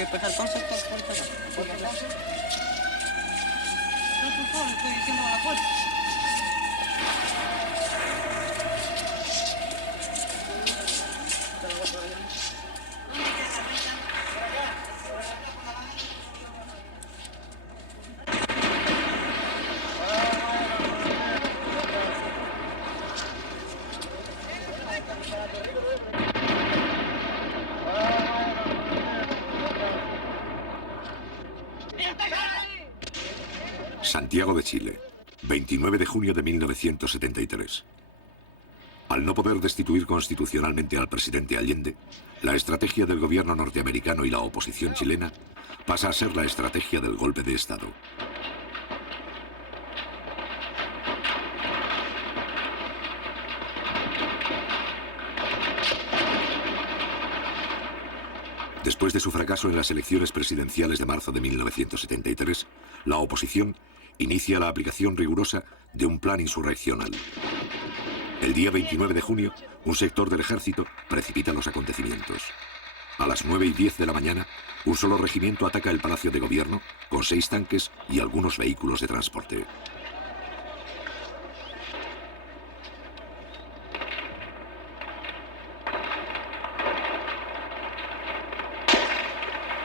que empezar entonces por esta parte. ¿Por qué entonces? No, por favor, estoy diciendo a la puerta. Santiago de Chile, 29 de junio de 1973. Al no poder destituir constitucionalmente al presidente Allende, la estrategia del gobierno norteamericano y la oposición chilena pasa a ser la estrategia del golpe de Estado. Después de su fracaso en las elecciones presidenciales de marzo de 1973, la oposición inicia la aplicación rigurosa de un plan insurreccional. El día 29 de junio, un sector del ejército precipita los acontecimientos. A las 9:10 de la mañana, un solo regimiento ataca el Palacio de Gobierno con 6 tanques y algunos vehículos de transporte.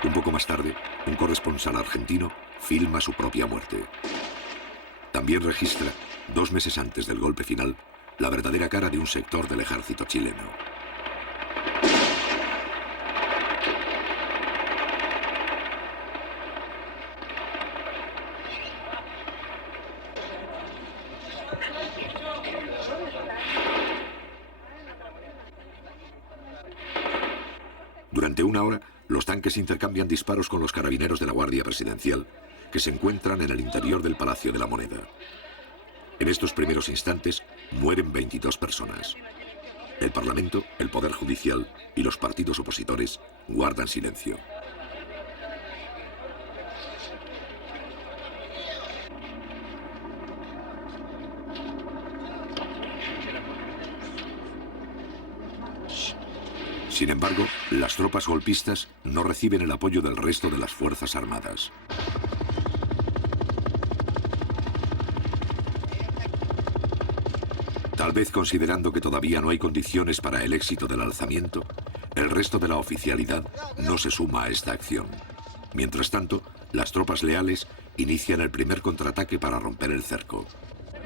Un poco más tarde, un corresponsal argentino filma su propia muerte. También registra, 2 meses antes del golpe final, la verdadera cara de un sector del ejército chileno. Durante una hora, los tanques intercambian disparos con los carabineros de la Guardia Presidencial, que se encuentran en el interior del Palacio de la Moneda. En estos primeros instantes mueren 22 personas. El Parlamento, el Poder Judicial y los partidos opositores guardan silencio. Sin embargo, las tropas golpistas no reciben el apoyo del resto de las Fuerzas Armadas. Tal vez considerando que todavía no hay condiciones para el éxito del alzamiento, el resto de la oficialidad no se suma a esta acción. Mientras tanto, las tropas leales inician el primer contraataque para romper el cerco.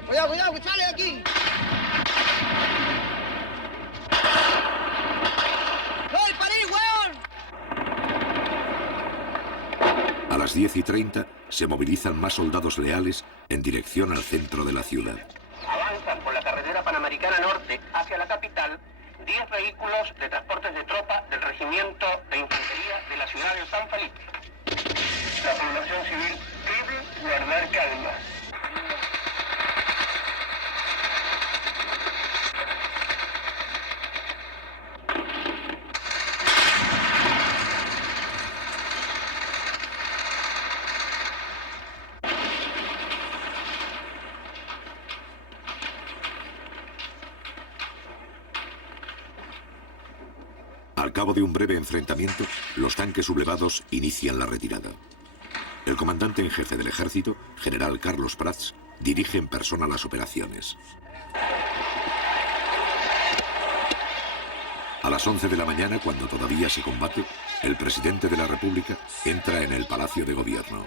¡Cuidado, cuidado, que sale aquí! A las 10:30 se movilizan más soldados leales en dirección al centro de la ciudad. Avanzan por la carretera Panamericana Norte hacia la capital 10 vehículos de transportes de tropa del Regimiento de Infantería de la ciudad de San Felipe. La población civil debe guardar calma. Al cabo de un breve enfrentamiento, los tanques sublevados inician la retirada. El comandante en jefe del ejército, general Carlos Prats, dirige en persona las operaciones. A las 11 de la mañana, cuando todavía se combate, el presidente de la República entra en el Palacio de Gobierno.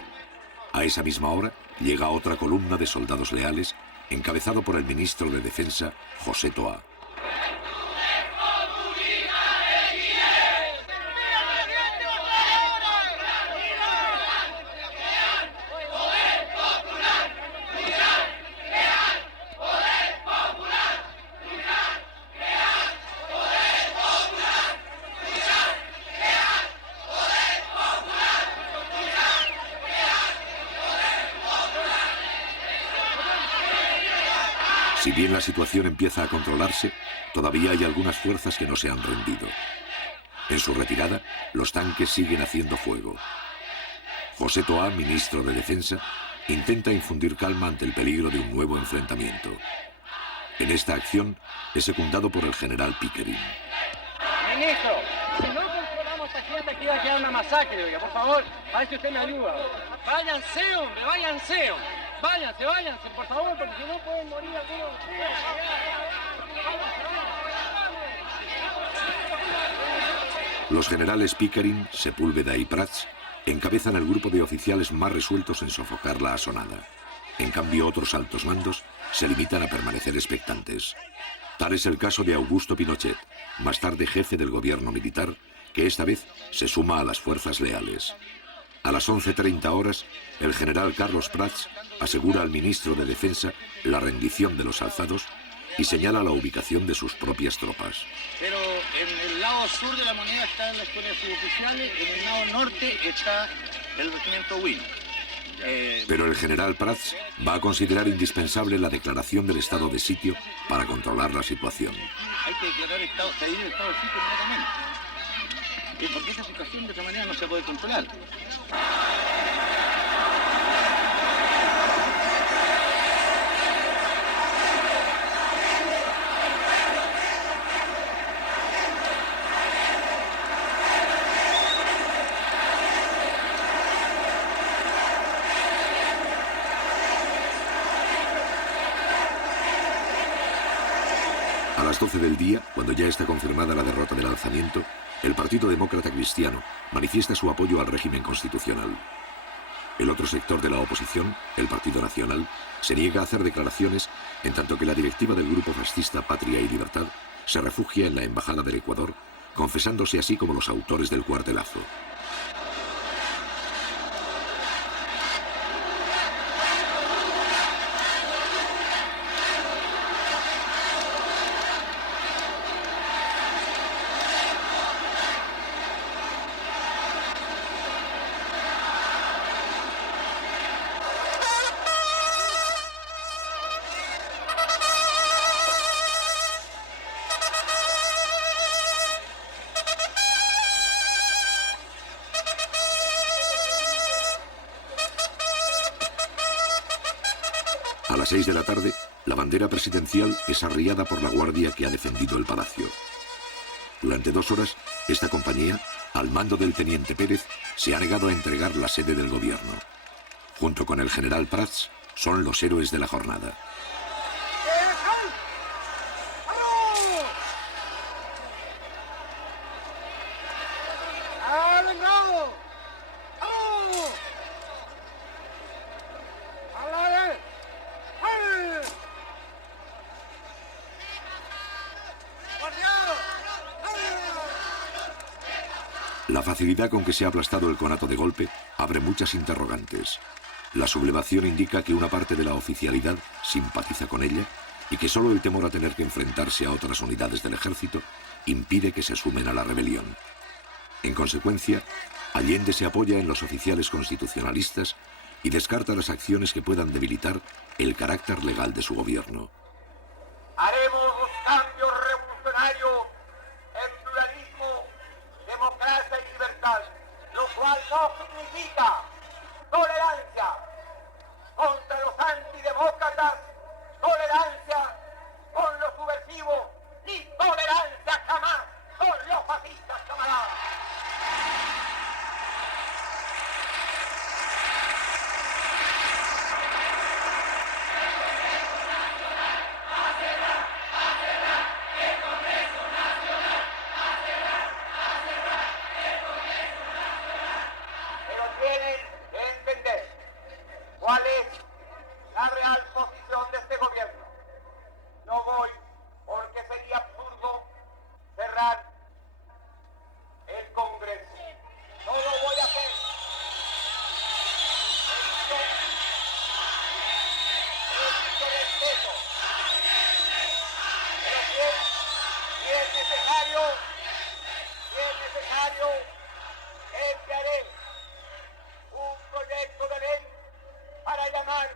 A esa misma hora, llega otra columna de soldados leales, encabezado por el ministro de Defensa, José Toá. Si bien la situación empieza a controlarse, todavía hay algunas fuerzas que no se han rendido. En su retirada, los tanques siguen haciendo fuego. José Toá, ministro de Defensa, intenta infundir calma ante el peligro de un nuevo enfrentamiento. En esta acción es secundado por el general Pickering. Ministro, si no controlamos aquí hasta aquí crear una masacre, oiga, por favor, a ver si usted me ayuda. Váyanse, hombre, váyanse, hombre. Váyanse, por favor, porque si no pueden morir algunos de ustedes. Los generales Pickering, Sepúlveda y Prats encabezan el grupo de oficiales más resueltos en sofocar la asonada. En cambio, otros altos mandos se limitan a permanecer expectantes. Tal es el caso de Augusto Pinochet, más tarde jefe del gobierno militar, que esta vez se suma a las fuerzas leales. A las 11:30 horas, el general Carlos Prats asegura al ministro de Defensa la rendición de los alzados y señala la ubicación de sus propias tropas. Pero en el lado sur de la moneda están las escuelas suboficiales, en el lado norte está el regimiento Will. Pero el general Prats va a considerar indispensable la declaración del estado de sitio para controlar la situación. Hay que declarar el estado de sitio inmediatamente. Porque esta situación de otra manera no se puede controlar. A las 12 del día, cuando ya está confirmada la derrota del alzamiento, el Partido Demócrata Cristiano manifiesta su apoyo al régimen constitucional. El otro sector de la oposición, el Partido Nacional, se niega a hacer declaraciones, en tanto que la directiva del grupo fascista Patria y Libertad se refugia en la Embajada del Ecuador, confesándose así como los autores del cuartelazo. A las 6 de la tarde, la bandera presidencial es arriada por la guardia que ha defendido el palacio. Durante 2 horas, esta compañía, al mando del teniente Pérez, se ha negado a entregar la sede del gobierno. Junto con el general Prats, son los héroes de la jornada. La facilidad con que se ha aplastado el conato de golpe abre muchas interrogantes. La sublevación indica que una parte de la oficialidad simpatiza con ella y que solo el temor a tener que enfrentarse a otras unidades del ejército impide que se sumen a la rebelión. En consecuencia, Allende se apoya en los oficiales constitucionalistas y descarta las acciones que puedan debilitar el carácter legal de su gobierno. Haremos los cambios revolucionarios en pluralismo, democracia y libertad, lo cual no significa tolerancia contra los antidemócratas, tolerancia con los subversivos, ni tolerancia jamás con los fascistas, camaradas. Tienen que entender cuál es la real posición de este gobierno. No voy porque sería absurdo cerrar el Congreso. No lo voy a hacer. Necesito respeto. Pero si es necesario, enviaré un proyecto de ley para llamar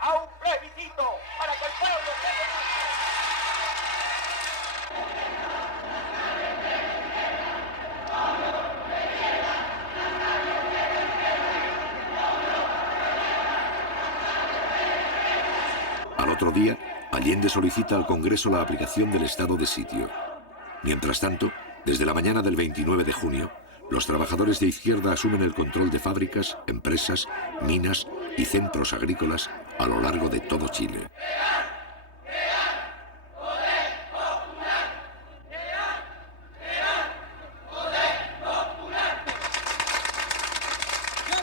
a un plebiscito para que el pueblo se pronuncie. Al otro día, Allende solicita al Congreso la aplicación del estado de sitio. Mientras tanto, desde la mañana del 29 de junio, los trabajadores de izquierda asumen el control de fábricas, empresas, minas y centros agrícolas a lo largo de todo Chile.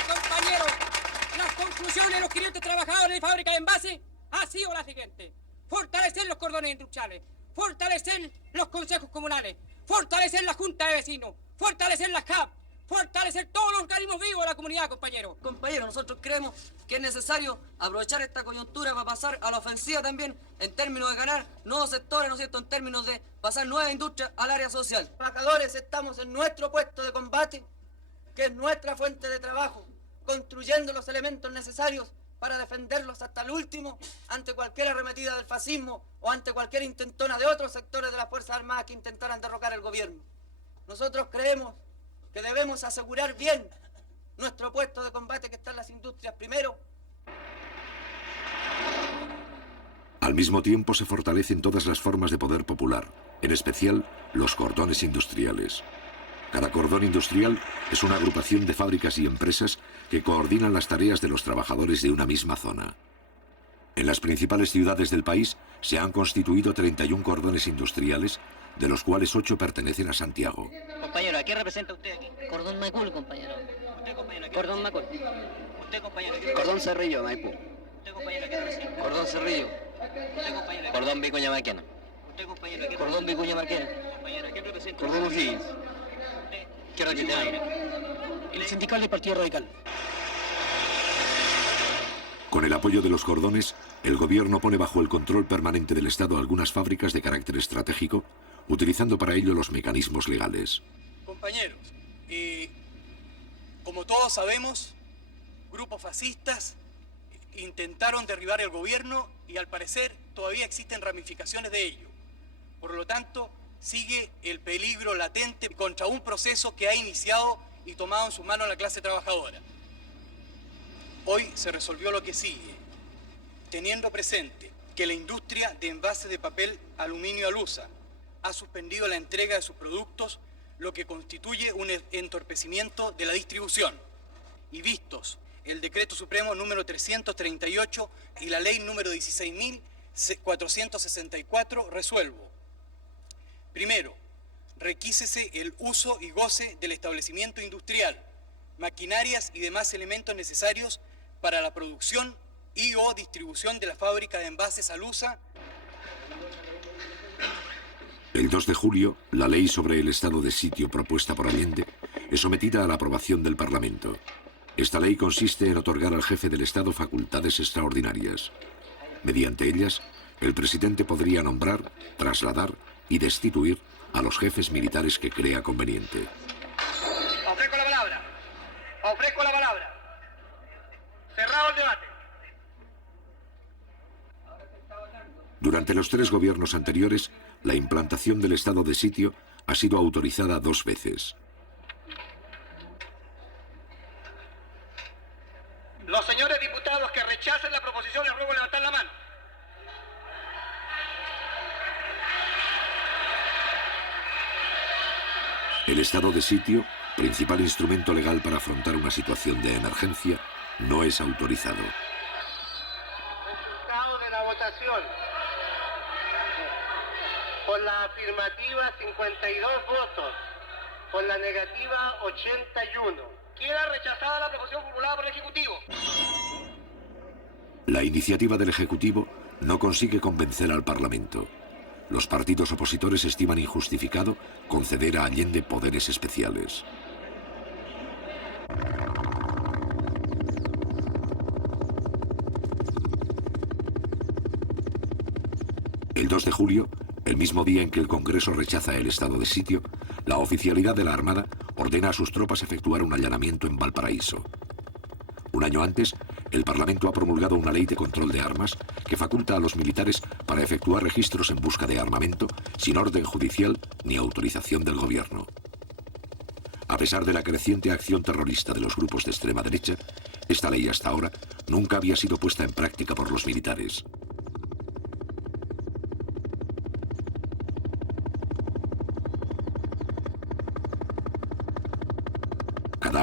Compañeros, las conclusiones de los 500 trabajadores de fábrica de envase ha sido la siguiente: fortalecer los cordones industriales, fortalecer los consejos comunales, fortalecer la junta de vecinos, fortalecer las CAP, fortalecer todos los organismos vivos de la comunidad, compañeros. Compañeros, nosotros creemos que es necesario aprovechar esta coyuntura para pasar a la ofensiva también en términos de ganar nuevos sectores, ¿no es cierto?, en términos de pasar nuevas industrias al área social. Los trabajadores estamos en nuestro puesto de combate, que es nuestra fuente de trabajo, construyendo los elementos necesarios para defenderlos hasta el último ante cualquier arremetida del fascismo o ante cualquier intentona de otros sectores de las Fuerzas Armadas que intentaran derrocar el gobierno. Nosotros creemos que debemos asegurar bien nuestro puesto de combate, que está en las industrias primero. Al mismo tiempo se fortalecen todas las formas de poder popular, en especial los cordones industriales. Cada cordón industrial es una agrupación de fábricas y empresas que coordinan las tareas de los trabajadores de una misma zona. En las principales ciudades del país se han constituido 31 cordones industriales, de los cuales 8 pertenecen a Santiago. Compañero, ¿a qué representa usted aquí? Cordón Macul, compañero. ¿Usted, compañero, a qué Cordón Macul. ¿Usted, compañero, a qué Cordón Cerrillo, Maipú. ¿Usted, compañero, a qué representa? Cordón Cerrillo. ¿Usted, compañero, a qué Cordón Vicuña Maquena. ¿Usted, compañero, a qué Cordón Vicuña Maquena. Compañero, ¿a qué representa? Cordón O'Higgins. ¿Qué representa? El sindical del Partido Radical. Con el apoyo de los cordones, el gobierno pone bajo el control permanente del Estado algunas fábricas de carácter estratégico, utilizando para ello los mecanismos legales. Compañeros, como todos sabemos, grupos fascistas intentaron derribar el gobierno y al parecer todavía existen ramificaciones de ello. Por lo tanto, sigue el peligro latente contra un proceso que ha iniciado y tomado en sus manos la clase trabajadora. Hoy se resolvió lo que sigue, teniendo presente que la industria de envases de papel aluminio Alusa ha suspendido la entrega de sus productos, lo que constituye un entorpecimiento de la distribución. Y vistos el Decreto Supremo número 338 y la Ley número 16.464, resuelvo. Primero, requísese el uso y goce del establecimiento industrial, maquinarias y demás elementos necesarios para la producción y o distribución de la fábrica de envases Alusa. El 2 de julio, la ley sobre el estado de sitio propuesta por Allende es sometida a la aprobación del Parlamento. Esta ley consiste en otorgar al jefe del Estado facultades extraordinarias. Mediante ellas, el presidente podría nombrar, trasladar y destituir a los jefes militares que crea conveniente. Ofrezco la palabra. Ofrezco la palabra. Cerrado el debate. Durante los 3 gobiernos anteriores, la implantación del estado de sitio ha sido autorizada 2 veces. Los señores diputados que rechacen la proposición les ruego levantar la mano. El estado de sitio, principal instrumento legal para afrontar una situación de emergencia, no es autorizado. Resultado de la votación. Por la afirmativa 52 votos, por la negativa 81. Queda rechazada la proposición formulada por el Ejecutivo. La iniciativa del Ejecutivo no consigue convencer al Parlamento. Los partidos opositores estiman injustificado conceder a Allende poderes especiales. El 2 de julio, el mismo día en que el Congreso rechaza el estado de sitio, la oficialidad de la Armada ordena a sus tropas efectuar un allanamiento en Valparaíso. Un año antes, el Parlamento ha promulgado una ley de control de armas que faculta a los militares para efectuar registros en busca de armamento sin orden judicial ni autorización del gobierno. A pesar de la creciente acción terrorista de los grupos de extrema derecha, esta ley hasta ahora nunca había sido puesta en práctica por los militares.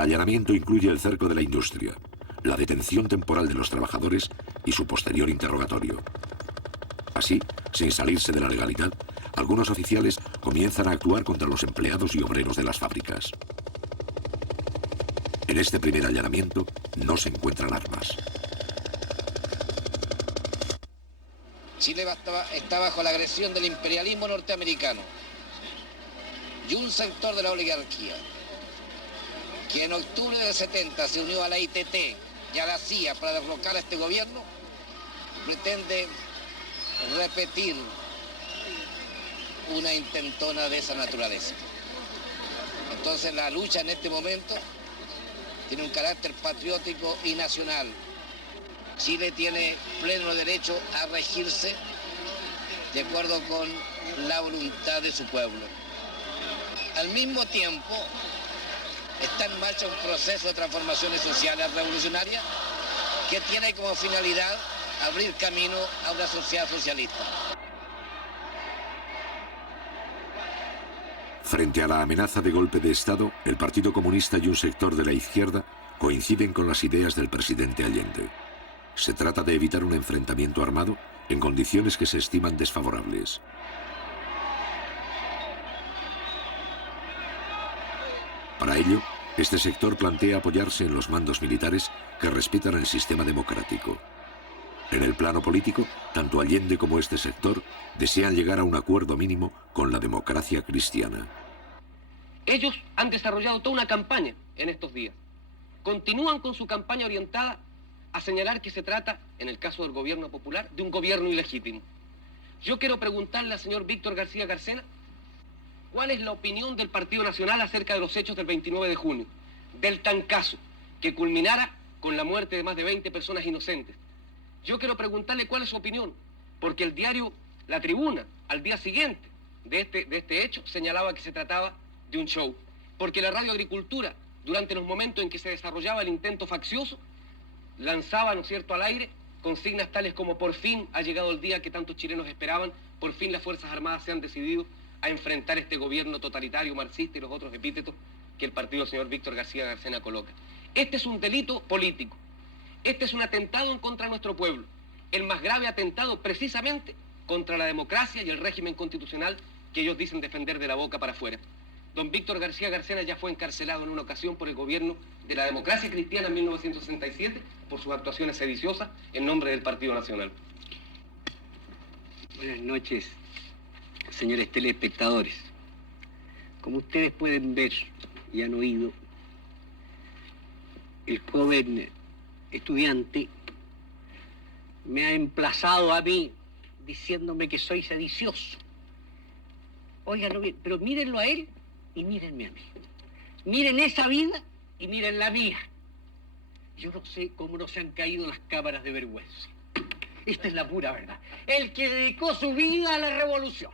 allanamiento incluye el cerco de la industria, la detención temporal de los trabajadores y su posterior interrogatorio. Así, sin salirse de la legalidad, algunos oficiales comienzan a actuar contra los empleados y obreros de las fábricas. En este primer allanamiento no se encuentran armas. Chile está bajo la agresión del imperialismo norteamericano y un sector de la oligarquía que en octubre del 70 se unió a la ITT y a la CIA para derrocar a este gobierno, pretende repetir una intentona de esa naturaleza. Entonces la lucha en este momento tiene un carácter patriótico y nacional. Chile tiene pleno derecho a regirse de acuerdo con la voluntad de su pueblo. Al mismo tiempo, está en marcha un proceso de transformaciones sociales revolucionarias que tiene como finalidad abrir camino a una sociedad socialista. Frente a la amenaza de golpe de Estado, el Partido Comunista y un sector de la izquierda coinciden con las ideas del presidente Allende. Se trata de evitar un enfrentamiento armado en condiciones que se estiman desfavorables. Para ello, este sector plantea apoyarse en los mandos militares que respetan el sistema democrático. En el plano político, tanto Allende como este sector desean llegar a un acuerdo mínimo con la democracia cristiana. Ellos han desarrollado toda una campaña en estos días. Continúan con su campaña orientada a señalar que se trata, en el caso del gobierno popular, de un gobierno ilegítimo. Yo quiero preguntarle al señor Víctor García Garcena cuál es la opinión del Partido Nacional acerca de los hechos del 29 de junio, del tancazo que culminara con la muerte de más de 20 personas inocentes. Yo quiero preguntarle cuál es su opinión, porque el diario La Tribuna, al día siguiente de este hecho, señalaba que se trataba de un show, porque la Radio Agricultura, durante los momentos en que se desarrollaba el intento faccioso, lanzaba, ¿no es cierto?, al aire consignas tales como: por fin ha llegado el día que tantos chilenos esperaban, por fin las Fuerzas Armadas se han decidido a enfrentar este gobierno totalitario, marxista y los otros epítetos que el partido del señor Víctor García Garcena coloca. Este es un delito político. Este es un atentado en contra de nuestro pueblo, el más grave atentado precisamente contra la democracia y el régimen constitucional que ellos dicen defender de la boca para afuera. Don Víctor García Garcena ya fue encarcelado en una ocasión por el gobierno de la democracia cristiana en 1967 por sus actuaciones sediciosas en nombre del Partido Nacional. Buenas noches, señores telespectadores. Como ustedes pueden ver y han oído, el joven estudiante me ha emplazado a mí diciéndome que soy sedicioso. Óiganlo bien, pero mírenlo a él y mírenme a mí. Miren esa vida y miren la mía. Yo no sé cómo no se han caído las cámaras de vergüenza. Esta es la pura verdad. El que dedicó su vida a la revolución,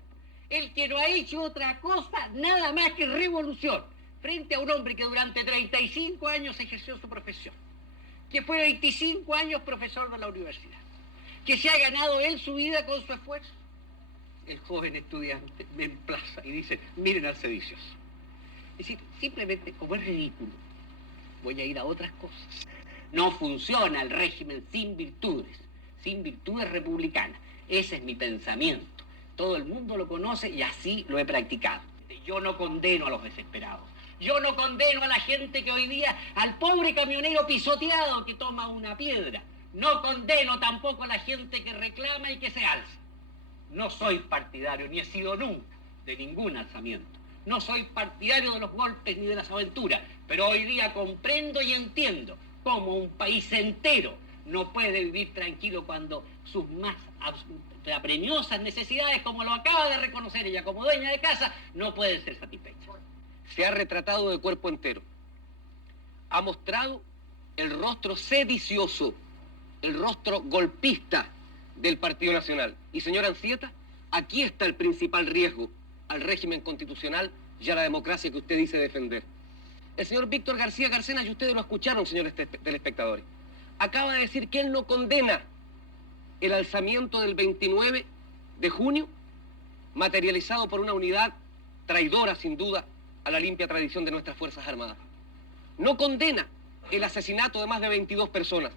el que no ha hecho otra cosa nada más que revolución, frente a un hombre que durante 35 años ejerció su profesión, que fue 25 años profesor de la universidad, que se ha ganado él su vida con su esfuerzo. El joven estudiante me emplaza y dice: miren al sedicioso. Es decir, simplemente, como es ridículo, voy a ir a otras cosas. No funciona el régimen sin virtudes republicanas. Ese es mi pensamiento. Todo el mundo lo conoce y así lo he practicado. Yo no condeno a los desesperados. Yo no condeno a la gente que hoy día, al pobre camionero pisoteado que toma una piedra. No condeno tampoco a la gente que reclama y que se alza. No soy partidario, ni he sido nunca, de ningún alzamiento. No soy partidario de los golpes ni de las aventuras, pero hoy día comprendo y entiendo cómo un país entero no puede vivir tranquilo cuando sus más apremiosas necesidades, como lo acaba de reconocer ella como dueña de casa, no pueden ser satisfechas. Se ha retratado de cuerpo entero. Ha mostrado el rostro sedicioso, el rostro golpista del Partido Nacional. Y señora Anzieta, aquí está el principal riesgo al régimen constitucional y a la democracia que usted dice defender. El señor Víctor García Garcena, y ustedes lo escucharon, señores telespectadores, acaba de decir que él no condena el alzamiento del 29 de junio, materializado por una unidad traidora, sin duda, a la limpia tradición de nuestras Fuerzas Armadas. no condena el asesinato de más de 22 personas.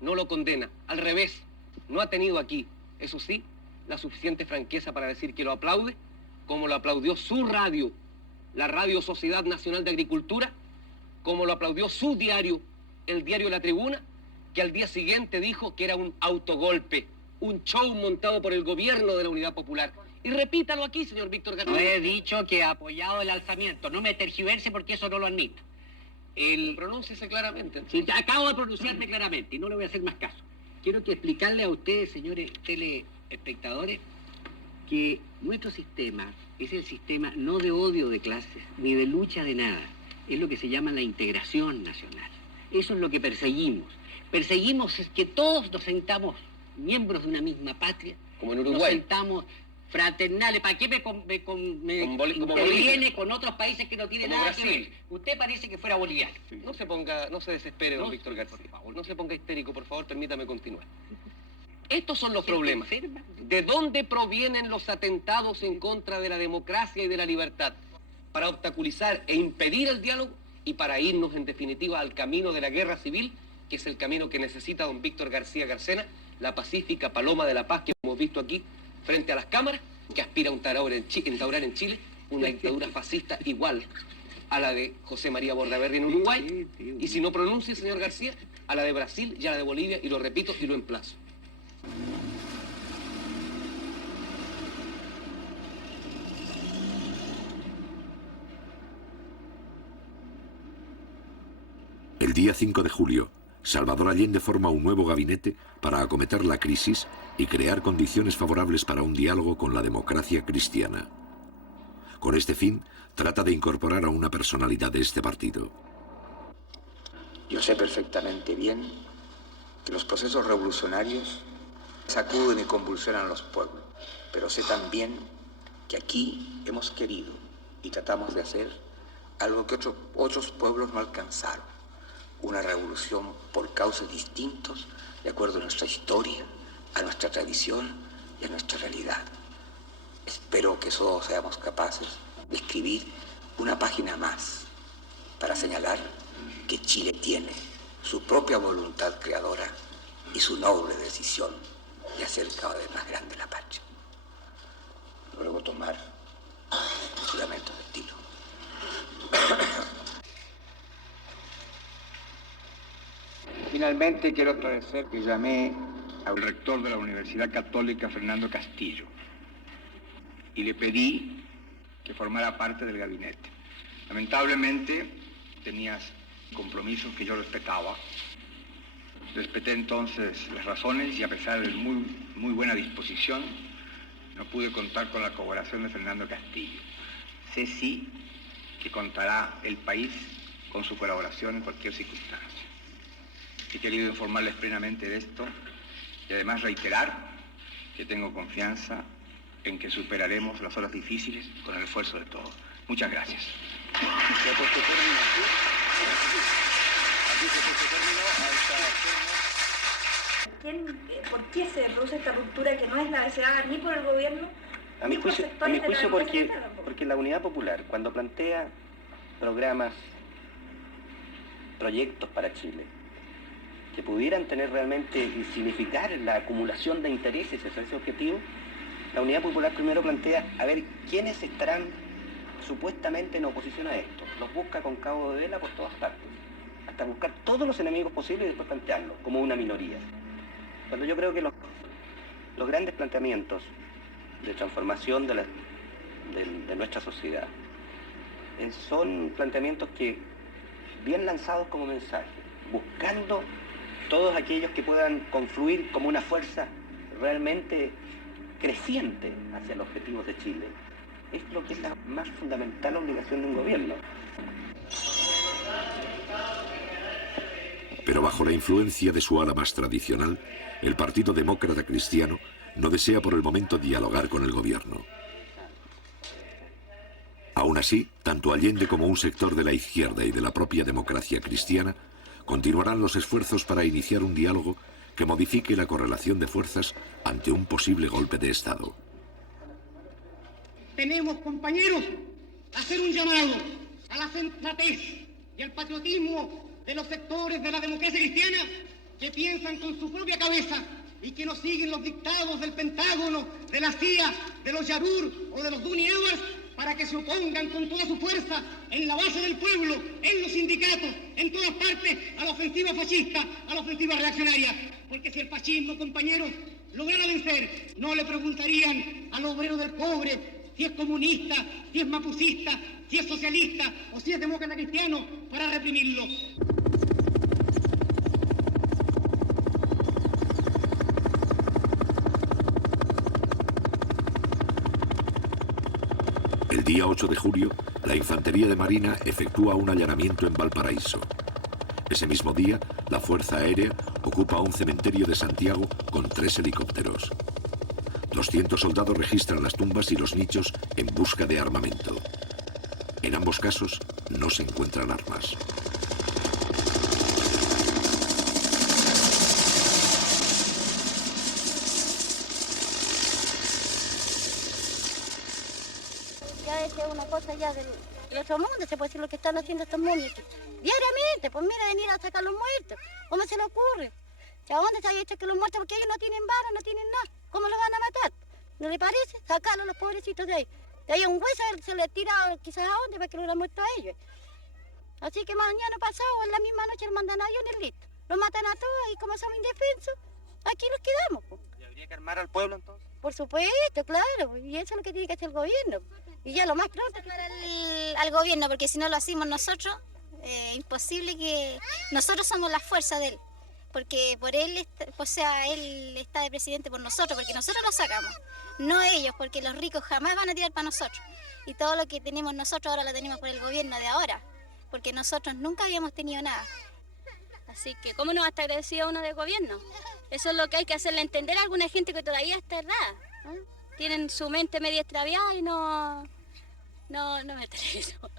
No lo condena, al revés. No ha tenido aquí, eso sí, la suficiente franqueza para decir que lo aplaude, como lo aplaudió su radio, la Radio Sociedad Nacional de Agricultura, como lo aplaudió su diario, el diario La Tribuna, que al día siguiente dijo que era un autogolpe, un show montado por el gobierno de la Unidad Popular. Y repítalo aquí, señor Víctor García. No he dicho que he apoyado el alzamiento, no me tergiverse porque eso no lo admito. Pronúnciese claramente. Sí, acabo de pronunciarme claramente y no le voy a hacer más caso. Quiero que explicarle a ustedes, señores telespectadores, que nuestro sistema es el sistema no de odio de clases, ni de lucha de nada. Es lo que se llama la integración nacional. Eso es lo que perseguimos. Perseguimos es que todos nos sentamos miembros de una misma patria. Como en Uruguay. Nos sentamos fraternales. ¿Para qué me interviene con otros países que no tienen como nada que Brasil? ver? Usted parece que fuera boliviano. Sí. No se desespere, don Víctor García. Por favor, no se ponga histérico, por favor, permítame continuar. Estos son los problemas. ¿De dónde provienen los atentados en contra de la democracia y de la libertad? Para obstaculizar e impedir el diálogo y para irnos, en definitiva, al camino de la guerra civil, que es el camino que necesita don Víctor García Garcena, la pacífica paloma de la paz que hemos visto aquí frente a las cámaras, que aspira a instaurar en Chile una dictadura fascista igual a la de José María Bordaberry en Uruguay, y si no pronuncia, señor García, a la de Brasil y a la de Bolivia, y lo repito y lo emplazo. El día 5 de julio, Salvador Allende forma un nuevo gabinete para acometer la crisis y crear condiciones favorables para un diálogo con la democracia cristiana. Con este fin, trata de incorporar a una personalidad de este partido. Yo sé perfectamente bien que los procesos revolucionarios sacuden y convulsionan los pueblos, pero sé también que aquí hemos querido y tratamos de hacer algo que otros pueblos no alcanzaron. Una revolución por cauces distintos, de acuerdo a nuestra historia, a nuestra tradición y a nuestra realidad. Espero que todos seamos capaces de escribir una página más para señalar que Chile tiene su propia voluntad creadora y su noble decisión de hacer cada vez más grande la patria. Luego tomar juramento de estilo. Finalmente quiero esclarecer que llamé al rector de la Universidad Católica, Fernando Castillo, y le pedí que formara parte del gabinete. Lamentablemente tenías compromisos que yo respetaba. Respeté entonces las razones y a pesar de muy buena disposición, no pude contar con la colaboración de Fernando Castillo. Sé sí que contará el país con su colaboración en cualquier circunstancia. He querido informarles plenamente de esto y además reiterar que tengo confianza en que superaremos las horas difíciles con el esfuerzo de todos. Muchas gracias. ¿Por qué se produce esta ruptura que no es la deseada ni por el gobierno? A mi juicio porque la Unidad Popular, cuando plantea programas, proyectos para Chile, que pudieran tener realmente y significar la acumulación de intereses hacia ese objetivo, la Unidad Popular primero plantea a ver quiénes estarán supuestamente en oposición a esto. Los busca con cabo de vela por todas partes, hasta buscar todos los enemigos posibles y después plantearlo como una minoría. Cuando yo creo que los grandes planteamientos de transformación de nuestra sociedad son planteamientos que, bien lanzados como mensaje, buscando todos aquellos que puedan confluir como una fuerza realmente creciente hacia los objetivos de Chile, es lo que es la más fundamental obligación de un gobierno. Pero bajo la influencia de su ala más tradicional, el Partido Demócrata Cristiano no desea por el momento dialogar con el gobierno. Aún así, tanto Allende como un sector de la izquierda y de la propia democracia cristiana continuarán los esfuerzos para iniciar un diálogo que modifique la correlación de fuerzas ante un posible golpe de Estado. Tenemos, compañeros, hacer un llamado a la sensatez y al patriotismo de los sectores de la democracia cristiana que piensan con su propia cabeza y que no siguen los dictados del Pentágono, de la CIA, de los Yarur o de los Duni Edwards, para que se opongan con toda su fuerza en la base del pueblo, en los sindicatos, en todas partes, a la ofensiva fascista, a la ofensiva reaccionaria. Porque si el fascismo, compañeros, lograra vencer, no le preguntarían al obrero del pobre si es comunista, si es mapucista, si es socialista o si es demócrata cristiano para reprimirlo. El día 8 de julio, la Infantería de Marina efectúa un allanamiento en Valparaíso. Ese mismo día, la Fuerza Aérea ocupa un cementerio de Santiago con 3 helicópteros. 200 soldados registran las tumbas y los nichos en busca de armamento. En ambos casos, no se encuentran armas. Ya es una cosa ya del otro mundo, se puede decir lo que están haciendo estos momios. Diariamente, pues mira, venir a sacar los muertos. ¿Cómo se le ocurre? ¿A dónde se ha hecho que los muertos? Porque ellos no tienen balas, no tienen nada. ¿Cómo los van a matar? ¿No le parece? Sacarlos los pobrecitos de ahí. De ahí un hueso se le tira quizás a dónde para que lo hubieran muerto a ellos. Así que mañana pasado, en la misma noche, lo mandan a aviones listos. Los matan a todos y como somos indefensos, aquí nos quedamos. Pues. ¿Y habría que armar al pueblo entonces? Por supuesto, claro. Y eso es lo que tiene que hacer el gobierno. Y ya lo más pronto. Al gobierno, porque si no lo hacemos nosotros, imposible que... Nosotros somos la fuerza de él. Porque por él, o sea, él está de presidente por nosotros, porque nosotros lo sacamos. No ellos, porque los ricos jamás van a tirar para nosotros. Y todo lo que tenemos nosotros ahora lo tenemos por el gobierno de ahora. Porque nosotros nunca habíamos tenido nada. Así que, ¿cómo no va a estar agradecido uno del gobierno? Eso es lo que hay que hacerle entender a alguna gente que todavía está errada. ¿Eh? Tienen su mente media extraviada y no me atrevo.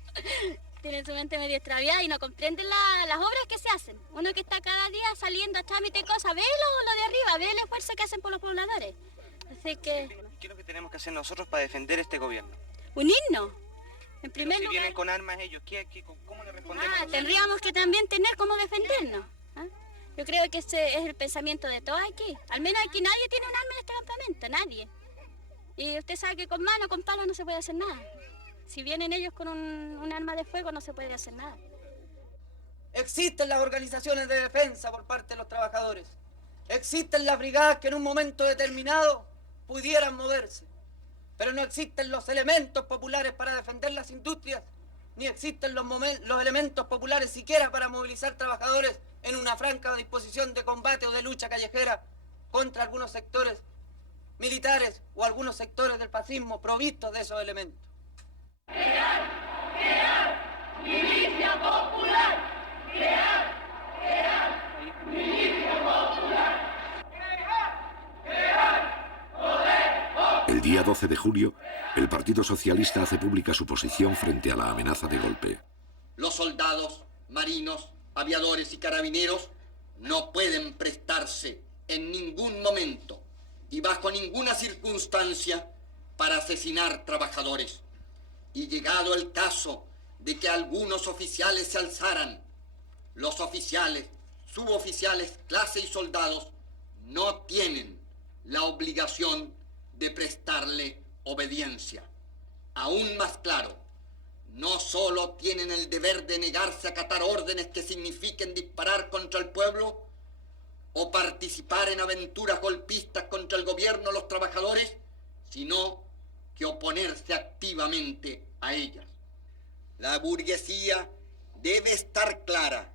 Tienen su mente medio extraviada y no comprenden las obras que se hacen. Uno que está cada día saliendo a trámite cosas, ve lo de arriba, ve el esfuerzo que hacen por los pobladores. Así que... ¿Qué es lo que tenemos que hacer nosotros para defender este gobierno? Unirnos. En primer lugar... Si vienen con armas ellos, ¿cómo le respondemos? Tendríamos que también tener cómo defendernos. ¿Eh? Yo creo que ese es el pensamiento de todos aquí. Al menos aquí nadie tiene un arma en este campamento, nadie. Y usted sabe que con mano, con palo no se puede hacer nada. Si vienen ellos con un arma de fuego no se puede hacer nada. Existen las organizaciones de defensa por parte de los trabajadores. Existen las brigadas que en un momento determinado pudieran moverse. Pero no existen los elementos populares para defender las industrias, ni existen los elementos populares siquiera para movilizar trabajadores en una franca disposición de combate o de lucha callejera contra algunos sectores militares o algunos sectores del fascismo provistos de esos elementos. ¡Crear! ¡Milicia popular! ¡Crear! ¡Milicia popular! ¡Crear! ¡Poder! El día 12 de julio, el Partido Socialista hace pública su posición frente a la amenaza de golpe. Los soldados, marinos, aviadores y carabineros no pueden prestarse en ningún momento y bajo ninguna circunstancia para asesinar trabajadores. Y llegado el caso de que algunos oficiales se alzaran, los oficiales, suboficiales, clase y soldados no tienen la obligación de prestarle obediencia. Aún más claro, no solo tienen el deber de negarse a acatar órdenes que signifiquen disparar contra el pueblo o participar en aventuras golpistas contra el gobierno o los trabajadores, sino que oponerse activamente a ellas. La burguesía debe estar clara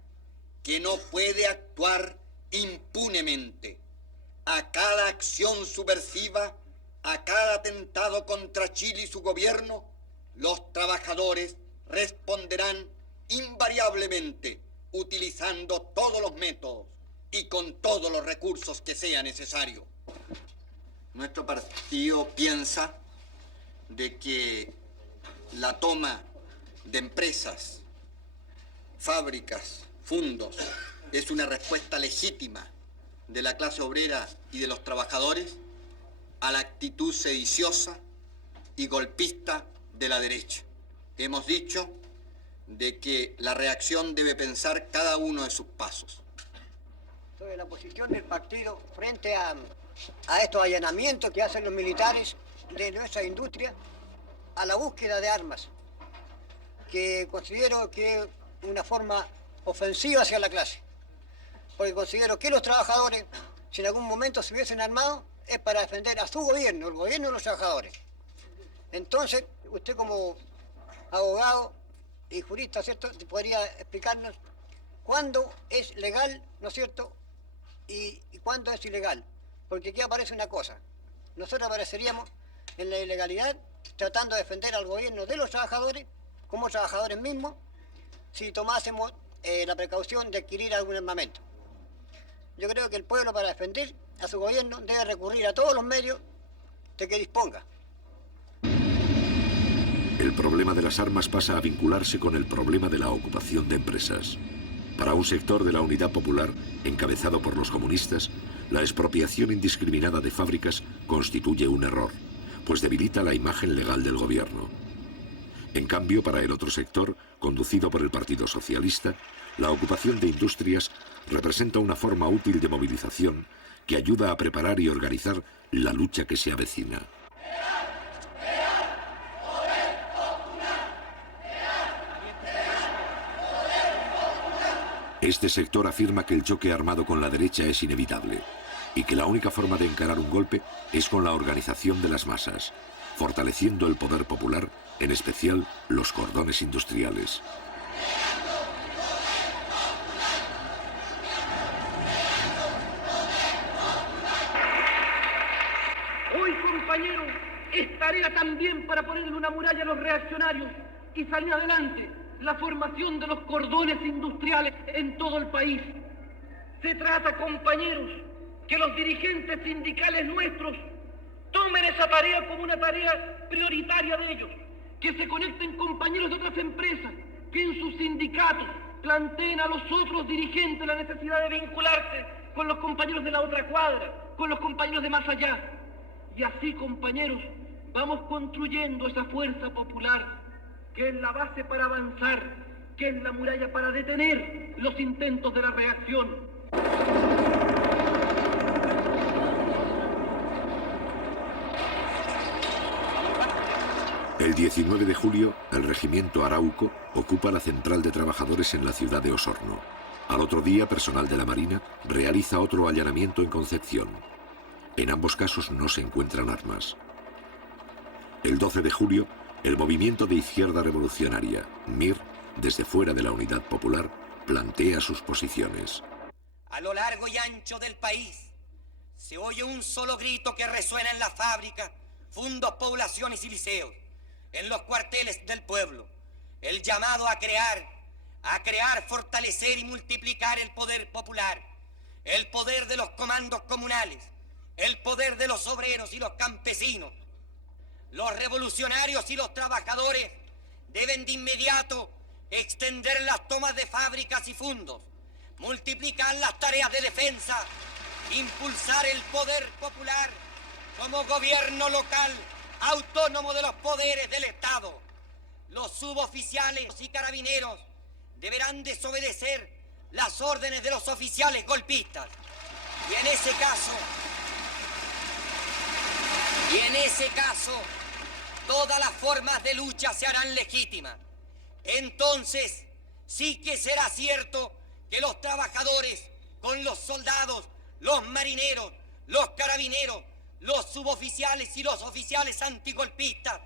que no puede actuar impunemente. A cada acción subversiva, a cada atentado contra Chile y su gobierno, los trabajadores responderán invariablemente utilizando todos los métodos y con todos los recursos que sea necesario. Nuestro partido piensa de que la toma de empresas, fábricas, fondos, es una respuesta legítima de la clase obrera y de los trabajadores a la actitud sediciosa y golpista de la derecha. Hemos dicho de que la reacción debe pensar cada uno de sus pasos. Sobre la posición del partido frente a estos allanamientos que hacen los militares de nuestra industria a la búsqueda de armas, que considero que es una forma ofensiva hacia la clase, porque considero que los trabajadores, si en algún momento se hubiesen armado, es para defender a su gobierno, el gobierno de los trabajadores. Entonces, usted como abogado y jurista, ¿cierto?, podría explicarnos cuándo es legal, ¿no es cierto?, y cuándo es ilegal. Porque aquí aparece una cosa. Nosotros apareceríamos en la ilegalidad tratando de defender al gobierno de los trabajadores, como trabajadores mismos, si tomásemos la precaución de adquirir algún armamento. Yo creo que el pueblo, para defender a su gobierno, debe recurrir a todos los medios de que disponga. El problema de las armas pasa a vincularse con el problema de la ocupación de empresas. Para un sector de la Unidad Popular, encabezado por los comunistas, la expropiación indiscriminada de fábricas constituye un error, pues debilita la imagen legal del gobierno. En cambio, para el otro sector, conducido por el Partido Socialista, la ocupación de industrias representa una forma útil de movilización que ayuda a preparar y organizar la lucha que se avecina. Este sector afirma que el choque armado con la derecha es inevitable y que la única forma de encarar un golpe es con la organización de las masas, fortaleciendo el poder popular, en especial los cordones industriales. Hoy, compañeros, es tarea también para ponerle una muralla a los reaccionarios y salir adelante la formación de los cordones industriales en todo el país. Se trata, compañeros, que los dirigentes sindicales nuestros tomen esa tarea como una tarea prioritaria de ellos, que se conecten compañeros de otras empresas, que en sus sindicatos planteen a los otros dirigentes la necesidad de vincularse con los compañeros de la otra cuadra, con los compañeros de más allá. Y así, compañeros, vamos construyendo esa fuerza popular que es la base para avanzar, que es la muralla para detener los intentos de la reacción. El 19 de julio, el regimiento Arauco ocupa la central de trabajadores en la ciudad de Osorno. Al otro día, personal de la Marina realiza otro allanamiento en Concepción. En ambos casos no se encuentran armas. El 12 de julio, el movimiento de izquierda revolucionaria, MIR, desde fuera de la Unidad Popular, plantea sus posiciones. A lo largo y ancho del país se oye un solo grito que resuena en las fábricas, fundos, poblaciones y liceos, en los cuarteles del pueblo. El llamado a crear, fortalecer y multiplicar el poder popular, el poder de los comandos comunales, el poder de los obreros y los campesinos. Los revolucionarios y los trabajadores deben de inmediato extender las tomas de fábricas y fundos, multiplicar las tareas de defensa, impulsar el poder popular como gobierno local autónomo de los poderes del Estado. Los suboficiales y carabineros deberán desobedecer las órdenes de los oficiales golpistas. Y en ese caso, todas las formas de lucha se harán legítimas. Entonces, sí que será cierto que los trabajadores, con los soldados, los marineros, los carabineros, los suboficiales y los oficiales antigolpistas,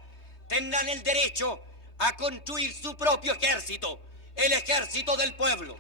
tendrán el derecho a construir su propio ejército, el ejército del pueblo.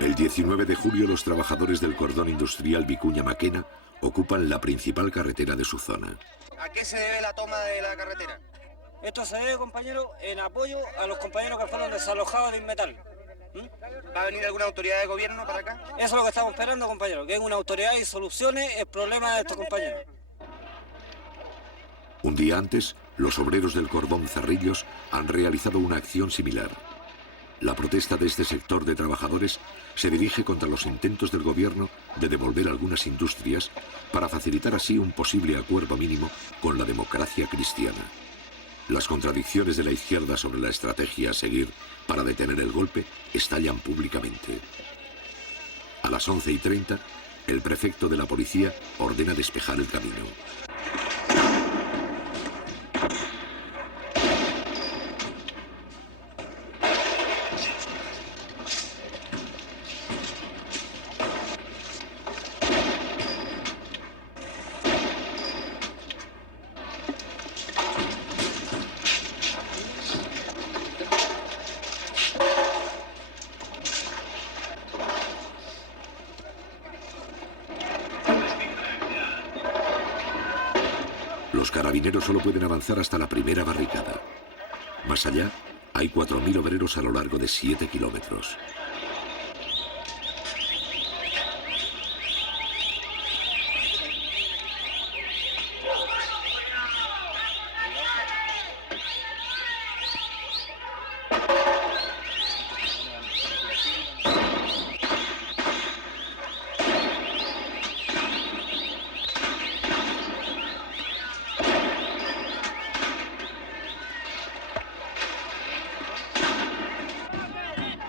El 19 de julio, los trabajadores del cordón industrial Vicuña-Maquena ocupan la principal carretera de su zona. ¿A qué se debe la toma de la carretera? Esto se debe, compañero, en apoyo a los compañeros que fueron desalojados de Inmetal. ¿Va a venir alguna autoridad de gobierno para acá? Eso es lo que estamos esperando, compañero, que venga una autoridad y solucione el problema de estos compañeros. Un día antes, los obreros del cordón Cerrillos han realizado una acción similar. La protesta de este sector de trabajadores se dirige contra los intentos del gobierno de devolver algunas industrias para facilitar así un posible acuerdo mínimo con la democracia cristiana. Las contradicciones de la izquierda sobre la estrategia a seguir para detener el golpe estallan públicamente. A las 11:30, el prefecto de la policía ordena despejar el camino. Los carabineros solo pueden avanzar hasta la primera barricada. Más allá, hay 4.000 obreros a lo largo de 7 kilómetros.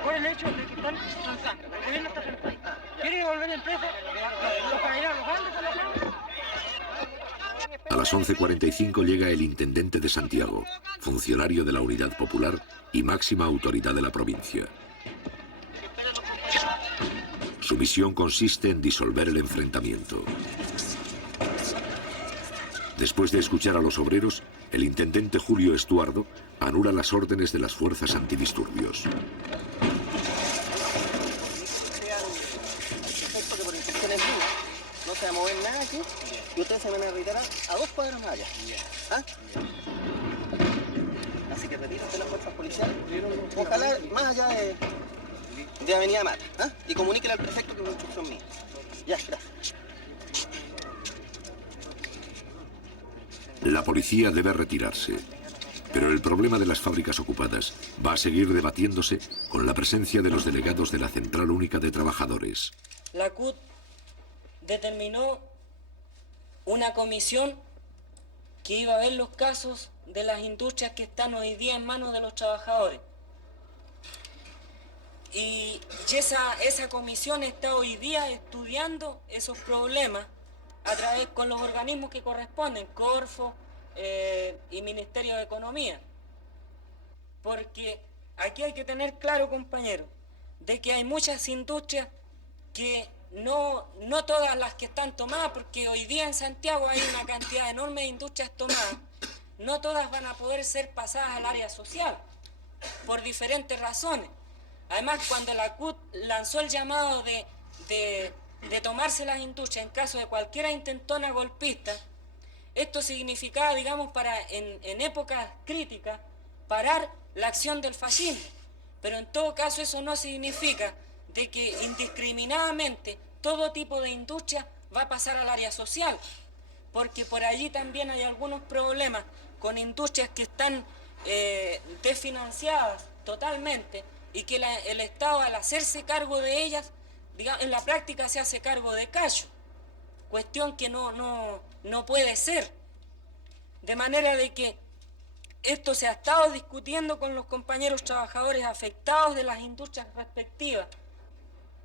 Por el hecho de que están transando, el gobierno está transando. ¿Quieren volver en presa? Los carabineros los van a desalojar. A las 11:45 llega el intendente de Santiago, funcionario de la Unidad Popular y máxima autoridad de la provincia. Su misión consiste en disolver el enfrentamiento. Después de escuchar a los obreros, el intendente Julio Estuardo anula las órdenes de las fuerzas antidisturbios. No se va a mover nada aquí y ustedes se van a retirar a 2 cuadras más allá. ¿Ah? Así que retírate las fuerzas policiales, ojalá más allá de Avenida Mata, ¿ah? Y comuníquele al prefecto que es una instrucción mía. Ya, gracias. La policía debe retirarse, pero el problema de las fábricas ocupadas va a seguir debatiéndose con la presencia de los delegados de la Central Única de Trabajadores. La CUT determinó una comisión que iba a ver los casos de las industrias que están hoy día en manos de los trabajadores. Y esa comisión está hoy día estudiando esos problemas a través con los organismos que corresponden, Corfo y Ministerio de Economía. Porque aquí hay que tener claro, compañeros, de que hay muchas industrias que no todas las que están tomadas, porque hoy día en Santiago hay una cantidad enorme de industrias tomadas, no todas van a poder ser pasadas al área social, por diferentes razones. Además, cuando la CUT lanzó el llamado de tomarse las industrias en caso de cualquier intentona golpista, esto significaba, digamos, en épocas críticas, parar la acción del fascismo. Pero en todo caso eso no significa de que indiscriminadamente todo tipo de industria va a pasar al área social, porque por allí también hay algunos problemas con industrias que están desfinanciadas totalmente y que el Estado, al hacerse cargo de ellas, digamos, en la práctica se hace cargo de callo, cuestión que no puede ser. De manera de que esto se ha estado discutiendo con los compañeros trabajadores afectados de las industrias respectivas.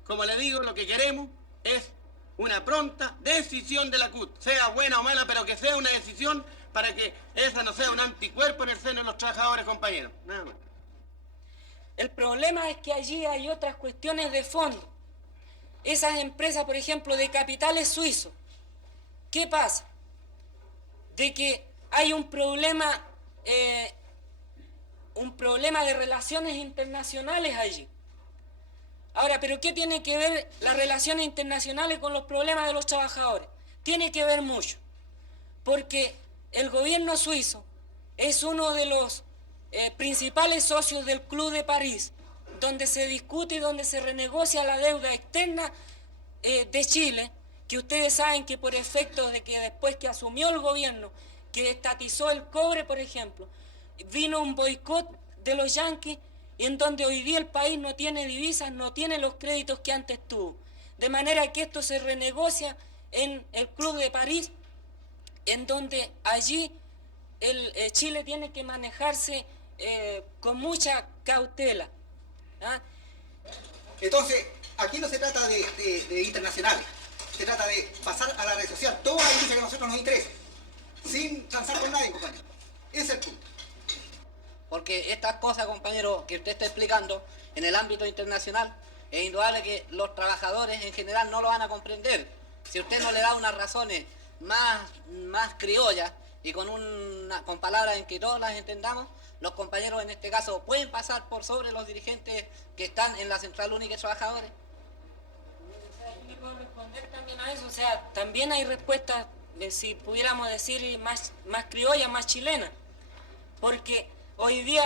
Como le digo, lo que queremos es una pronta decisión de la CUT, sea buena o mala, pero que sea una decisión para que esa no sea un anticuerpo en el seno de los trabajadores, compañeros. Nada más. El problema es que allí hay otras cuestiones de fondo. Esas empresas, por ejemplo, de capitales suizos, ¿qué pasa? De que hay un problema de relaciones internacionales allí. Ahora, ¿pero qué tiene que ver las relaciones internacionales con los problemas de los trabajadores? Tiene que ver mucho, porque el gobierno suizo es uno de los principales socios del Club de París donde se discute y donde se renegocia la deuda externa de Chile, que ustedes saben que por efecto de que después que asumió el gobierno, que estatizó el cobre, por ejemplo, vino un boicot de los yanquis, en donde hoy día el país no tiene divisas, no tiene los créditos que antes tuvo. De manera que esto se renegocia en el Club de París, en donde allí Chile tiene que manejarse con mucha cautela. ¿Ah? Entonces, aquí no se trata de internacionales, se trata de pasar a la red social toda la industria que a nosotros nos interesa, sin transar con nadie, compañero. Ese es el punto. Porque estas cosas, compañero, que usted está explicando en el ámbito internacional, es indudable que los trabajadores en general no lo van a comprender. Si usted no le da unas razones más criollas y con palabras en que todos las entendamos, los compañeros en este caso pueden pasar por sobre los dirigentes que están en la Central Única de Trabajadores. ¿Le puedo responder también a eso? O sea, también hay respuestas, si pudiéramos decir, más criollas, más chilenas. Porque hoy día,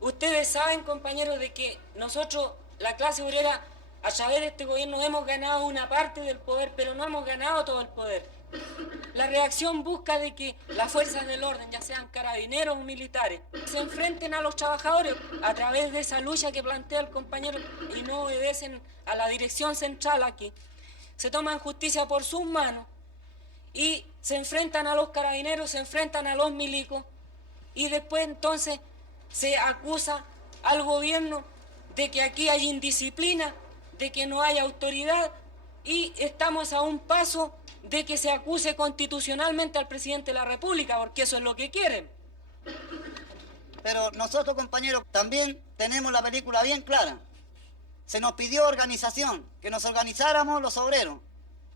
ustedes saben, compañeros, de que nosotros, la clase obrera, a través de este gobierno hemos ganado una parte del poder, pero no hemos ganado todo el poder. La reacción busca de que las fuerzas del orden, ya sean carabineros o militares, se enfrenten a los trabajadores a través de esa lucha que plantea el compañero y no obedecen a la dirección central aquí. Se toman justicia por sus manos y se enfrentan a los carabineros, se enfrentan a los milicos y después entonces se acusa al gobierno de que aquí hay indisciplina, de que no hay autoridad y estamos a un paso de que se acuse constitucionalmente al presidente de la República, porque eso es lo que quieren. Pero nosotros, compañeros, también tenemos la película bien clara. Se nos pidió organización, que nos organizáramos los obreros,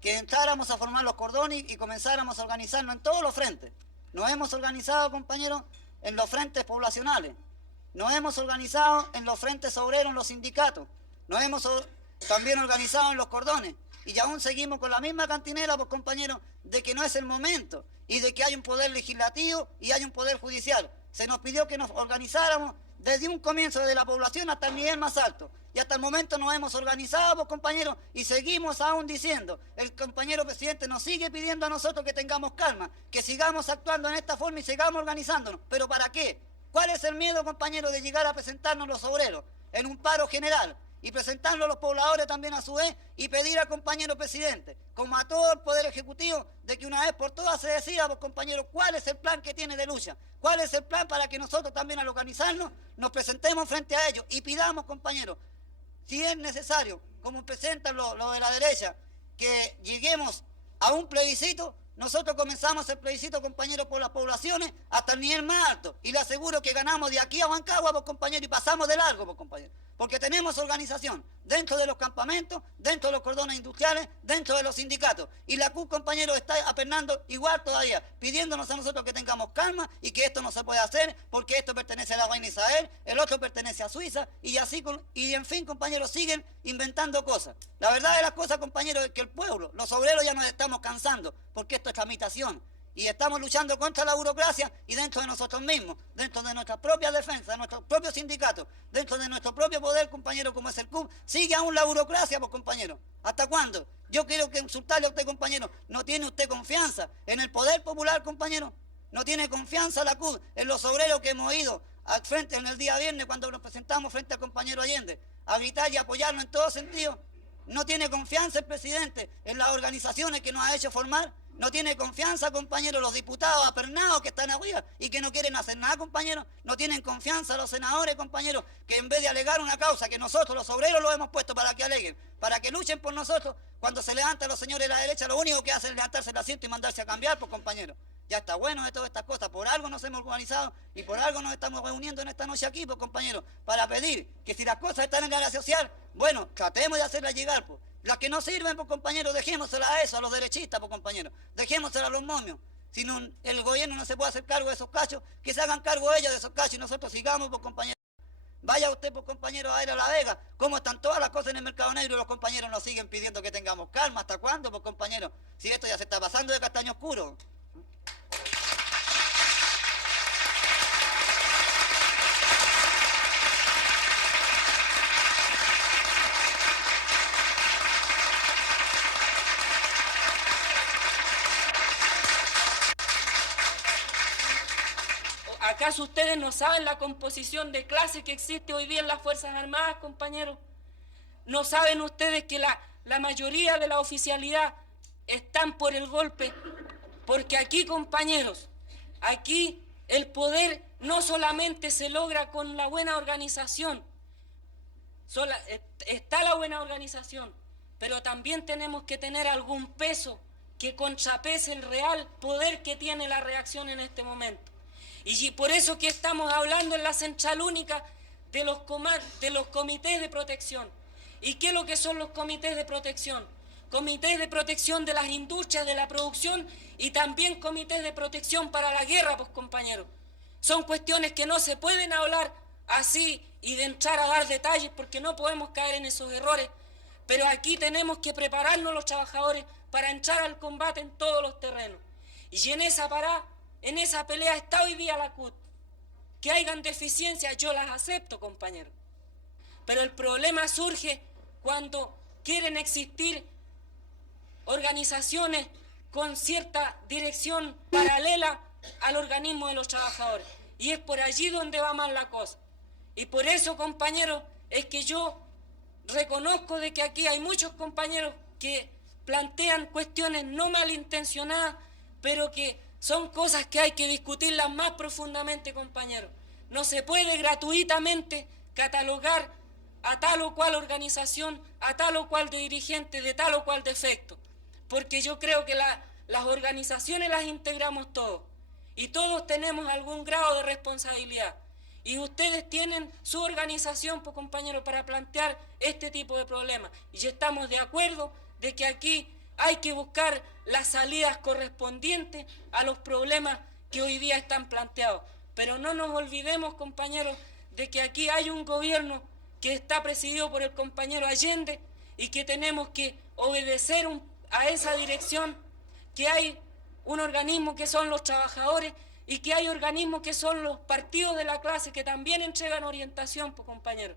que entráramos a formar los cordones y comenzáramos a organizarnos en todos los frentes. Nos hemos organizado, compañeros, en los frentes poblacionales. Nos hemos organizado en los frentes obreros, en los sindicatos. Nos hemos también organizado en los cordones. Y aún seguimos con la misma cantinela, pues, compañeros, de que no es el momento y de que hay un poder legislativo y hay un poder judicial. Se nos pidió que nos organizáramos desde un comienzo, desde la población hasta el nivel más alto. Y hasta el momento nos hemos organizado, pues, compañeros, y seguimos aún diciendo, el compañero presidente nos sigue pidiendo a nosotros que tengamos calma, que sigamos actuando en esta forma y sigamos organizándonos. ¿Pero para qué? ¿Cuál es el miedo, compañeros, de llegar a presentarnos los obreros en un paro general? Y presentarlo a los pobladores también a su vez y pedir al compañero presidente, como a todo el Poder Ejecutivo, de que una vez por todas se decida, pues, compañero, cuál es el plan que tiene de lucha, cuál es el plan para que nosotros también al organizarnos nos presentemos frente a ellos y pidamos, compañeros, si es necesario, como presentan los de la derecha, que lleguemos a un plebiscito. Nosotros comenzamos el plebiscito, compañeros, por las poblaciones hasta el nivel más alto. Y le aseguro que ganamos de aquí a Huancagua, pues, compañeros, y pasamos de largo, pues, compañeros. Porque tenemos organización dentro de los campamentos, dentro de los cordones industriales, dentro de los sindicatos. Y la CUT, compañeros, está apernando igual todavía, pidiéndonos a nosotros que tengamos calma y que esto no se puede hacer porque esto pertenece a la reina Isabel, el otro pertenece a Suiza, y así, y en fin, compañeros, siguen inventando cosas. La verdad de las cosas, compañeros, es que el pueblo, los obreros ya nos estamos cansando, porque esto es tramitación. Y estamos luchando contra la burocracia y dentro de nosotros mismos, dentro de nuestra propia defensa, de nuestros propios sindicatos, dentro de nuestro propio poder, compañero, como es el CUB, sigue aún la burocracia, pues, compañero. ¿Hasta cuándo? Yo quiero que consultarle a usted, compañero, ¿no tiene usted confianza en el poder popular, compañero? ¿No tiene confianza la CUB en los obreros que hemos ido al frente en el día viernes cuando nos presentamos frente al compañero Allende a gritar y apoyarnos en todo sentido? ¿No tiene confianza el presidente en las organizaciones que nos ha hecho formar? ¿No tiene confianza, compañeros, los diputados apernados que están arriba y que no quieren hacer nada, compañeros? ¿No tienen confianza los senadores, compañeros, que en vez de alegar una causa que nosotros, los obreros, los hemos puesto para que aleguen, para que luchen por nosotros, cuando se levantan los señores de la derecha, lo único que hacen es levantarse el asiento y mandarse a cambiar, pues, compañeros? Ya está bueno de todas estas cosas. Por algo nos hemos organizado y por algo nos estamos reuniendo en esta noche aquí, pues, compañeros, para pedir que si las cosas están en la área social, bueno, tratemos de hacerlas llegar, pues. Las que no sirven, pues, compañeros, dejémoselas a eso, a los derechistas, pues, compañeros. Dejémoselas a los momios. Si no, el gobierno no se puede hacer cargo de esos cachos, que se hagan cargo ellos de esos cachos y nosotros sigamos, pues, compañeros. Vaya usted, pues, compañero, a ir a La Vega, cómo están todas las cosas en el mercado negro y los compañeros nos siguen pidiendo que tengamos calma. ¿Hasta cuándo, pues, compañeros? Si esto ya se está pasando de castaño oscuro. ¿Acaso ustedes no saben la composición de clase que existe hoy día en las Fuerzas Armadas, compañeros? ¿No saben ustedes que la mayoría de la oficialidad están por el golpe? Porque aquí, compañeros, aquí el poder no solamente se logra con la buena organización, está la buena organización, pero también tenemos que tener algún peso que contrapese el real poder que tiene la reacción en este momento. Y por eso que estamos hablando en la Central Única de los comités de protección. ¿Y qué es lo que son los comités de protección? Comités de protección de las industrias, de la producción y también comités de protección para la guerra, pues compañeros. Son cuestiones que no se pueden hablar así y de entrar a dar detalles porque no podemos caer en esos errores. Pero aquí tenemos que prepararnos los trabajadores para entrar al combate en todos los terrenos. Y en esa pelea está hoy día la CUT. Que hayan deficiencias, yo las acepto, compañeros. Pero el problema surge cuando quieren existir organizaciones con cierta dirección paralela al organismo de los trabajadores. Y es por allí donde va mal la cosa. Y por eso, compañeros, es que yo reconozco de que aquí hay muchos compañeros que plantean cuestiones no malintencionadas, pero que son cosas que hay que discutirlas más profundamente, compañeros. No se puede gratuitamente catalogar a tal o cual organización, a tal o cual dirigente, de tal o cual defecto. Porque yo creo que las organizaciones las integramos todos. Y todos tenemos algún grado de responsabilidad. Y ustedes tienen su organización, pues, compañeros, para plantear este tipo de problemas. Y estamos de acuerdo de que aquí hay que buscar las salidas correspondientes a los problemas que hoy día están planteados. Pero no nos olvidemos, compañeros, de que aquí hay un gobierno que está presidido por el compañero Allende y que tenemos que obedecer a esa dirección, que hay un organismo que son los trabajadores y que hay organismos que son los partidos de la clase que también entregan orientación, pues, compañeros.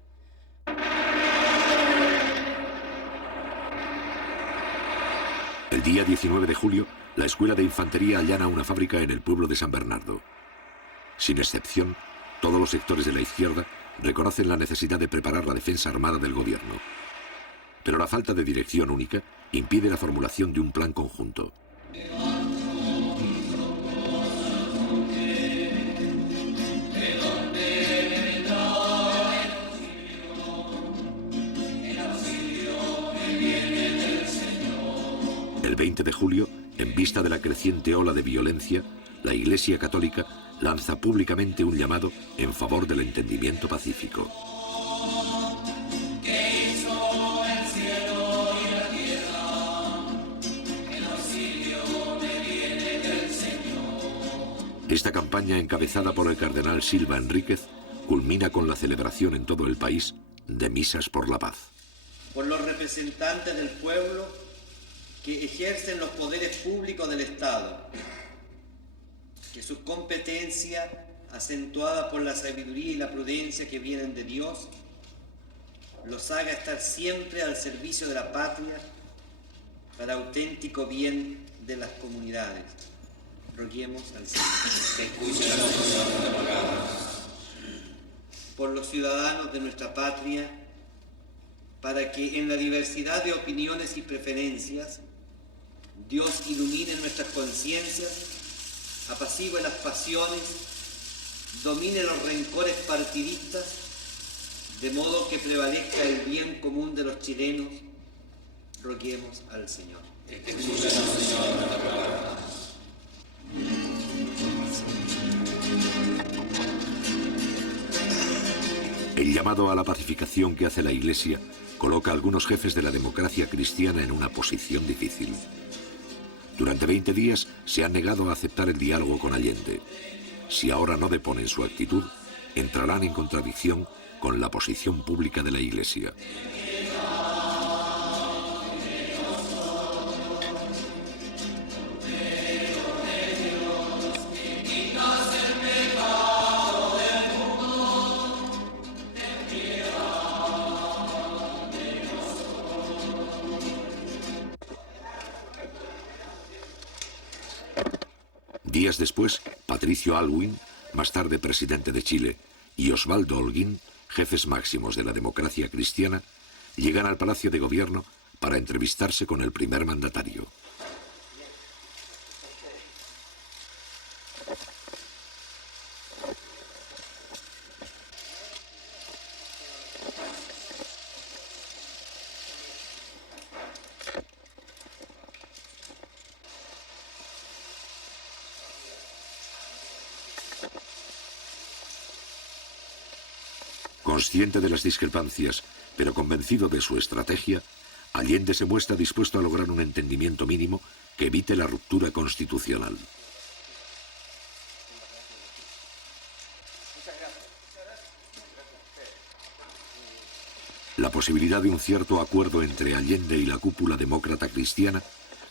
El día 19 de julio, la Escuela de Infantería allana una fábrica en el pueblo de San Bernardo. Sin excepción, todos los sectores de la izquierda reconocen la necesidad de preparar la defensa armada del gobierno. Pero la falta de dirección única impide la formulación de un plan conjunto. El 20 de julio, en vista de la creciente ola de violencia, la Iglesia Católica lanza públicamente un llamado en favor del entendimiento pacífico. Esta campaña, encabezada por el cardenal Silva Enríquez, culmina con la celebración en todo el país de misas por la paz. Por los representantes del pueblo que ejercen los poderes públicos del Estado, que su competencia, acentuada por la sabiduría y la prudencia que vienen de Dios, los haga estar siempre al servicio de la patria para auténtico bien de las comunidades. Roguemos al Señor. Que escuche la oración de abogados. Por los ciudadanos de nuestra patria, para que en la diversidad de opiniones y preferencias, Dios ilumine nuestras conciencias, apacigüe las pasiones, domine los rencores partidistas, de modo que prevalezca el bien común de los chilenos. Roguemos al Señor. El llamado a la pacificación que hace la Iglesia coloca a algunos jefes de la democracia cristiana en una posición difícil. Durante 20 días se han negado a aceptar el diálogo con Allende. Si ahora no deponen su actitud, entrarán en contradicción con la posición pública de la Iglesia. Días después, Patricio Aylwin, más tarde presidente de Chile, y Osvaldo Holguín, jefes máximos de la democracia cristiana, llegan al Palacio de Gobierno para entrevistarse con el primer mandatario. Consciente de las discrepancias, pero convencido de su estrategia, Allende se muestra dispuesto a lograr un entendimiento mínimo que evite la ruptura constitucional. La posibilidad de un cierto acuerdo entre Allende y la cúpula demócrata cristiana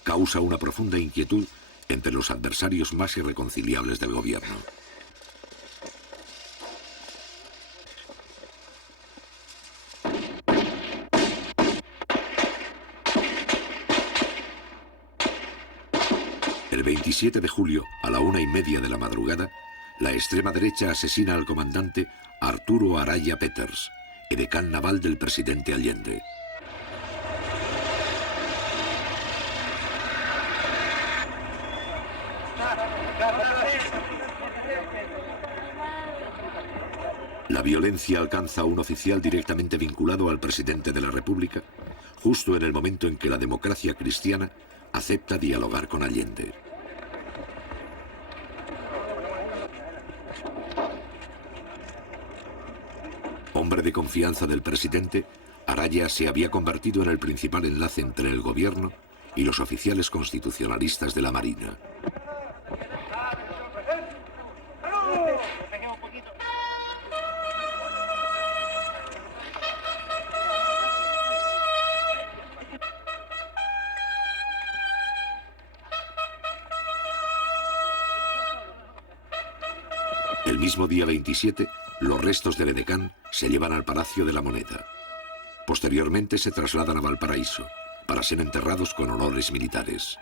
causa una profunda inquietud entre los adversarios más irreconciliables del gobierno. El 27 de julio, a la 1:30 de la madrugada, la extrema derecha asesina al comandante Arturo Araya Peters, edecán naval del presidente Allende. La violencia alcanza a un oficial directamente vinculado al presidente de la República, justo en el momento en que la democracia cristiana acepta dialogar con Allende. Hombre de confianza del presidente, Araya se había convertido en el principal enlace entre el gobierno y los oficiales constitucionalistas de la Marina. El mismo día 27, los restos del edecán se llevan al Palacio de la Moneda. Posteriormente se trasladan a Valparaíso, para ser enterrados con honores militares.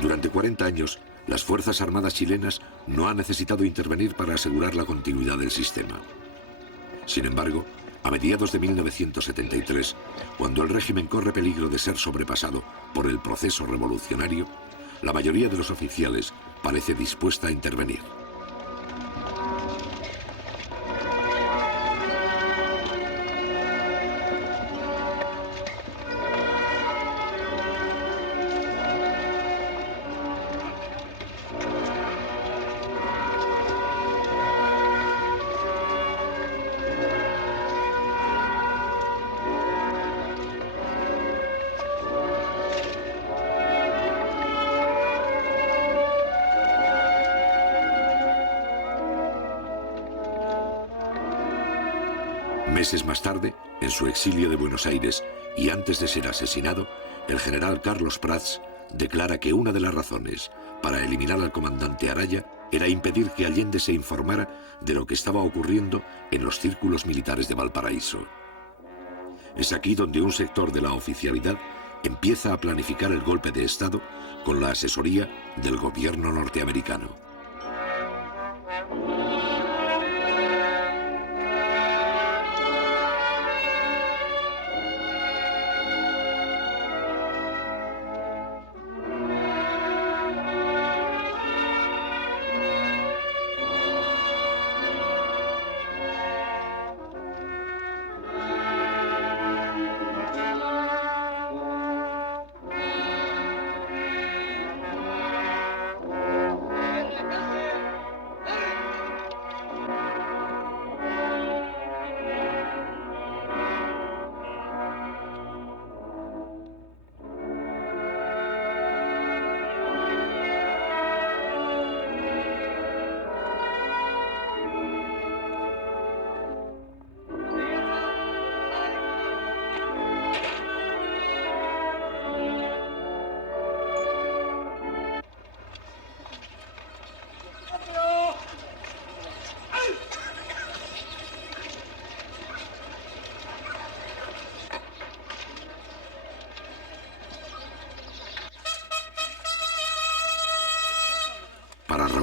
Durante 40 años, las Fuerzas Armadas chilenas no han necesitado intervenir para asegurar la continuidad del sistema. Sin embargo, a mediados de 1973, cuando el régimen corre peligro de ser sobrepasado por el proceso revolucionario, la mayoría de los oficiales parece dispuesta a intervenir. Meses más tarde, en su exilio de Buenos Aires y antes de ser asesinado, el general Carlos Prats declara que una de las razones para eliminar al comandante Araya era impedir que Allende se informara de lo que estaba ocurriendo en los círculos militares de Valparaíso. Es aquí donde un sector de la oficialidad empieza a planificar el golpe de Estado con la asesoría del gobierno norteamericano.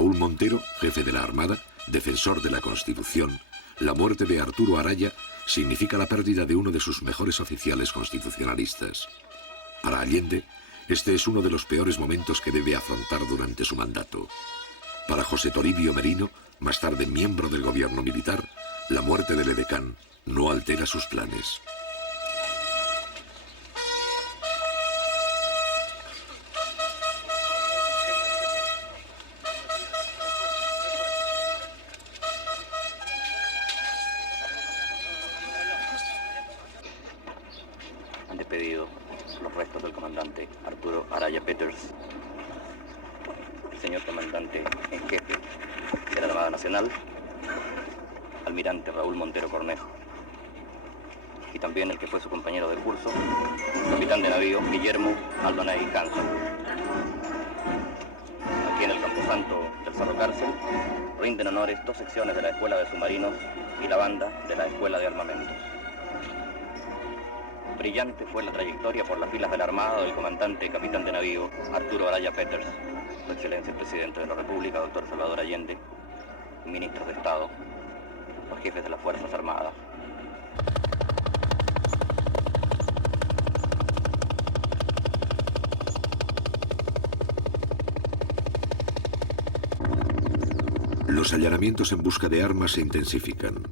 Raúl Montero, jefe de la Armada, defensor de la Constitución, la muerte de Arturo Araya significa la pérdida de uno de sus mejores oficiales constitucionalistas. Para Allende, este es uno de los peores momentos que debe afrontar durante su mandato. Para José Toribio Merino, más tarde miembro del gobierno militar, la muerte del edecán no altera sus planes. Han despedido los restos del comandante Arturo Araya Peters, el señor comandante en jefe de la Armada Nacional, almirante Raúl Montero Cornejo, y también el que fue su compañero de curso, capitán de navío Guillermo Aldonay Hanson. Aquí en el camposanto del Cerro Cárcel rinden honores 2 secciones de la Escuela de Submarinos y la banda de la Escuela de Armamentos. Brillante fue la trayectoria por las filas de la Armada del comandante capitán de navío Arturo Araya Peters, Su Excelencia el Presidente de la República, doctor Salvador Allende, ministros de Estado, los jefes de las Fuerzas Armadas. Los allanamientos en busca de armas se intensifican.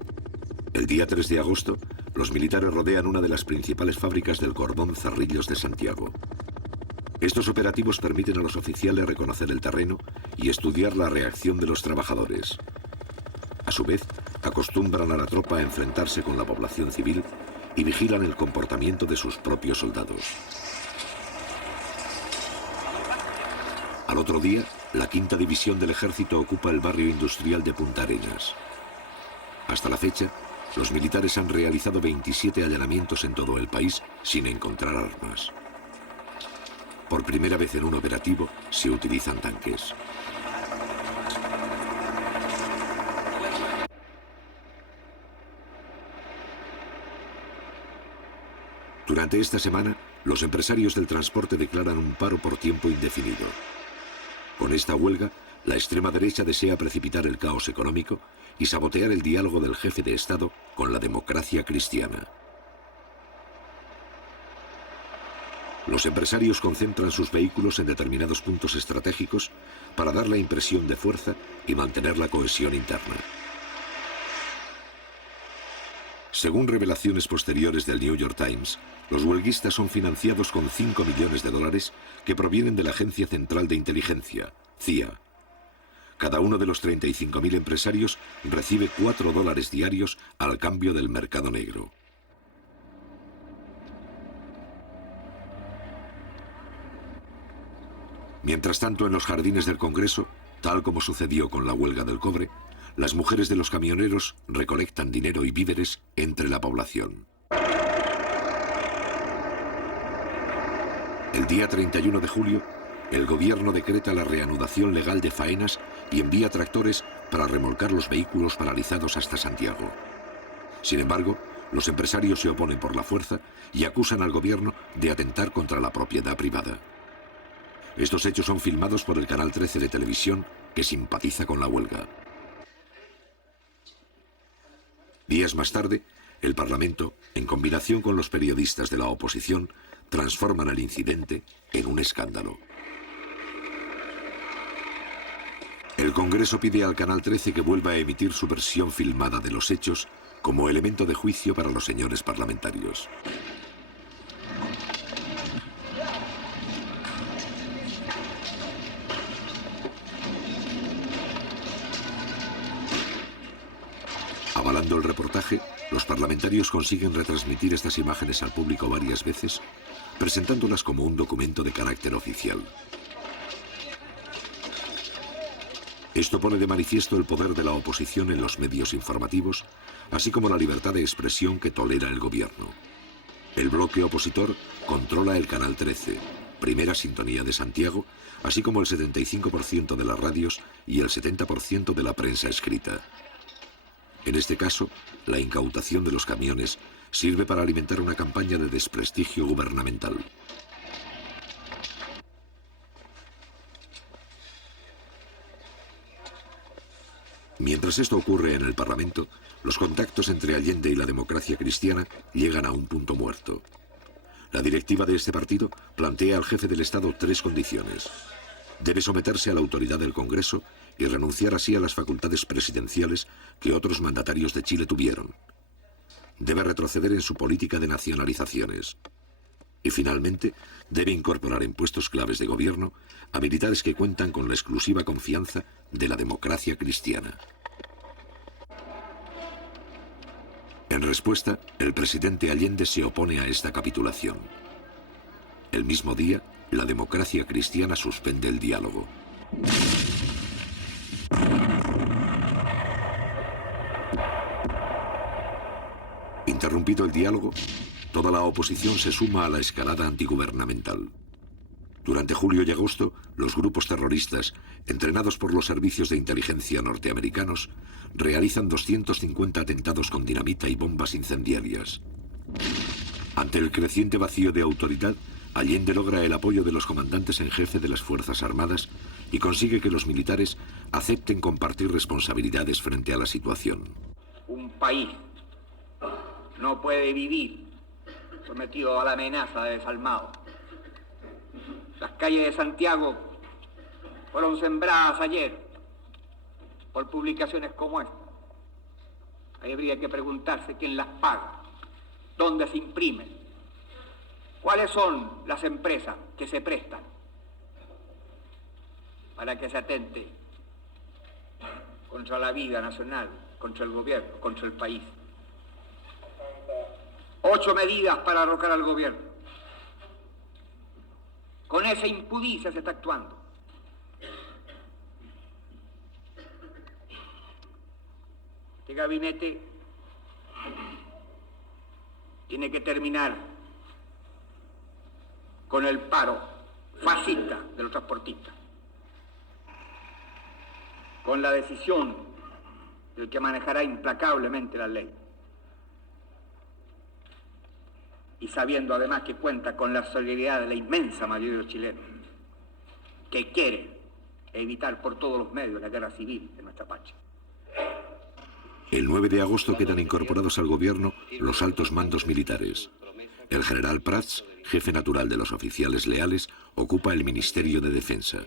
El día 3 de agosto, los militares rodean una de las principales fábricas del cordón Cerrillos de Santiago. Estos operativos permiten a los oficiales reconocer el terreno y estudiar la reacción de los trabajadores. A su vez, acostumbran a la tropa a enfrentarse con la población civil y vigilan el comportamiento de sus propios soldados. Al otro día, la 5ª División del Ejército ocupa el barrio industrial de Punta Arenas. Hasta la fecha, los militares han realizado 27 allanamientos en todo el país sin encontrar armas. Por primera vez en un operativo se utilizan tanques. Durante esta semana, los empresarios del transporte declaran un paro por tiempo indefinido. Con esta huelga, la extrema derecha desea precipitar el caos económico y sabotear el diálogo del jefe de Estado con la democracia cristiana. Los empresarios concentran sus vehículos en determinados puntos estratégicos para dar la impresión de fuerza y mantener la cohesión interna. Según revelaciones posteriores del New York Times, los huelguistas son financiados con $5 millones que provienen de la Agencia Central de Inteligencia, CIA. Cada uno de los 35.000 empresarios recibe $4 diarios al cambio del mercado negro. Mientras tanto, en los jardines del Congreso, tal como sucedió con la huelga del cobre, las mujeres de los camioneros recolectan dinero y víveres entre la población. El día 31 de julio, el gobierno decreta la reanudación legal de faenas y envía tractores para remolcar los vehículos paralizados hasta Santiago. Sin embargo, los empresarios se oponen por la fuerza y acusan al gobierno de atentar contra la propiedad privada. Estos hechos son filmados por el Canal 13 de televisión, que simpatiza con la huelga. Días más tarde, el Parlamento, en combinación con los periodistas de la oposición, transforman el incidente en un escándalo. El Congreso pide al Canal 13 que vuelva a emitir su versión filmada de los hechos como elemento de juicio para los señores parlamentarios. Avalando el reportaje, los parlamentarios consiguen retransmitir estas imágenes al público varias veces, presentándolas como un documento de carácter oficial. Esto pone de manifiesto el poder de la oposición en los medios informativos, así como la libertad de expresión que tolera el gobierno. El bloque opositor controla el Canal 13, primera sintonía de Santiago, así como el 75% de las radios y el 70% de la prensa escrita. En este caso, la incautación de los camiones sirve para alimentar una campaña de desprestigio gubernamental. Mientras esto ocurre en el Parlamento, los contactos entre Allende y la democracia cristiana llegan a un punto muerto. La directiva de este partido plantea al jefe del Estado 3 condiciones. Debe someterse a la autoridad del Congreso y renunciar así a las facultades presidenciales que otros mandatarios de Chile tuvieron. Debe retroceder en su política de nacionalizaciones. Y finalmente, debe incorporar en puestos claves de gobierno a militares que cuentan con la exclusiva confianza de la democracia cristiana. En respuesta, el presidente Allende se opone a esta capitulación. El mismo día, la democracia cristiana suspende el diálogo. Interrumpido el diálogo, toda la oposición se suma a la escalada antigubernamental. Durante julio y agosto, los grupos terroristas, entrenados por los servicios de inteligencia norteamericanos, realizan 250 atentados con dinamita y bombas incendiarias. Ante el creciente vacío de autoridad, Allende logra el apoyo de los comandantes en jefe de las Fuerzas Armadas y consigue que los militares acepten compartir responsabilidades frente a la situación. Un país no puede vivir sometido a la amenaza de desalmado. Las calles de Santiago fueron sembradas ayer por publicaciones como esta. Ahí habría que preguntarse quién las paga, dónde se imprimen, cuáles son las empresas que se prestan para que se atente contra la vida nacional, contra el gobierno, contra el país. 8 medidas para arrocar al gobierno. Con esa impudicia se está actuando. Este gabinete tiene que terminar con el paro fascista de los transportistas, con la decisión del que manejará implacablemente la ley, y sabiendo además que cuenta con la solidaridad de la inmensa mayoría de los chilenos, que quieren evitar por todos los medios la guerra civil en nuestra patria. El 9 de agosto quedan incorporados al gobierno los altos mandos militares. El general Prats, jefe natural de los oficiales leales, ocupa el Ministerio de Defensa.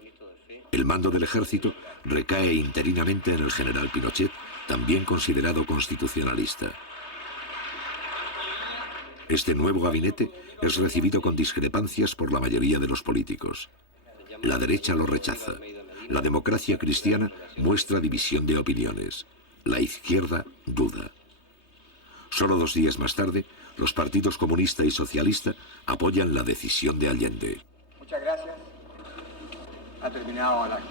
El mando del ejército recae interinamente en el general Pinochet, también considerado constitucionalista. Este nuevo gabinete es recibido con discrepancias por la mayoría de los políticos. La derecha lo rechaza. La democracia cristiana muestra división de opiniones. La izquierda duda. Solo 2 días más tarde, los partidos comunista y socialista apoyan la decisión de Allende. Muchas gracias. Ha terminado el acto.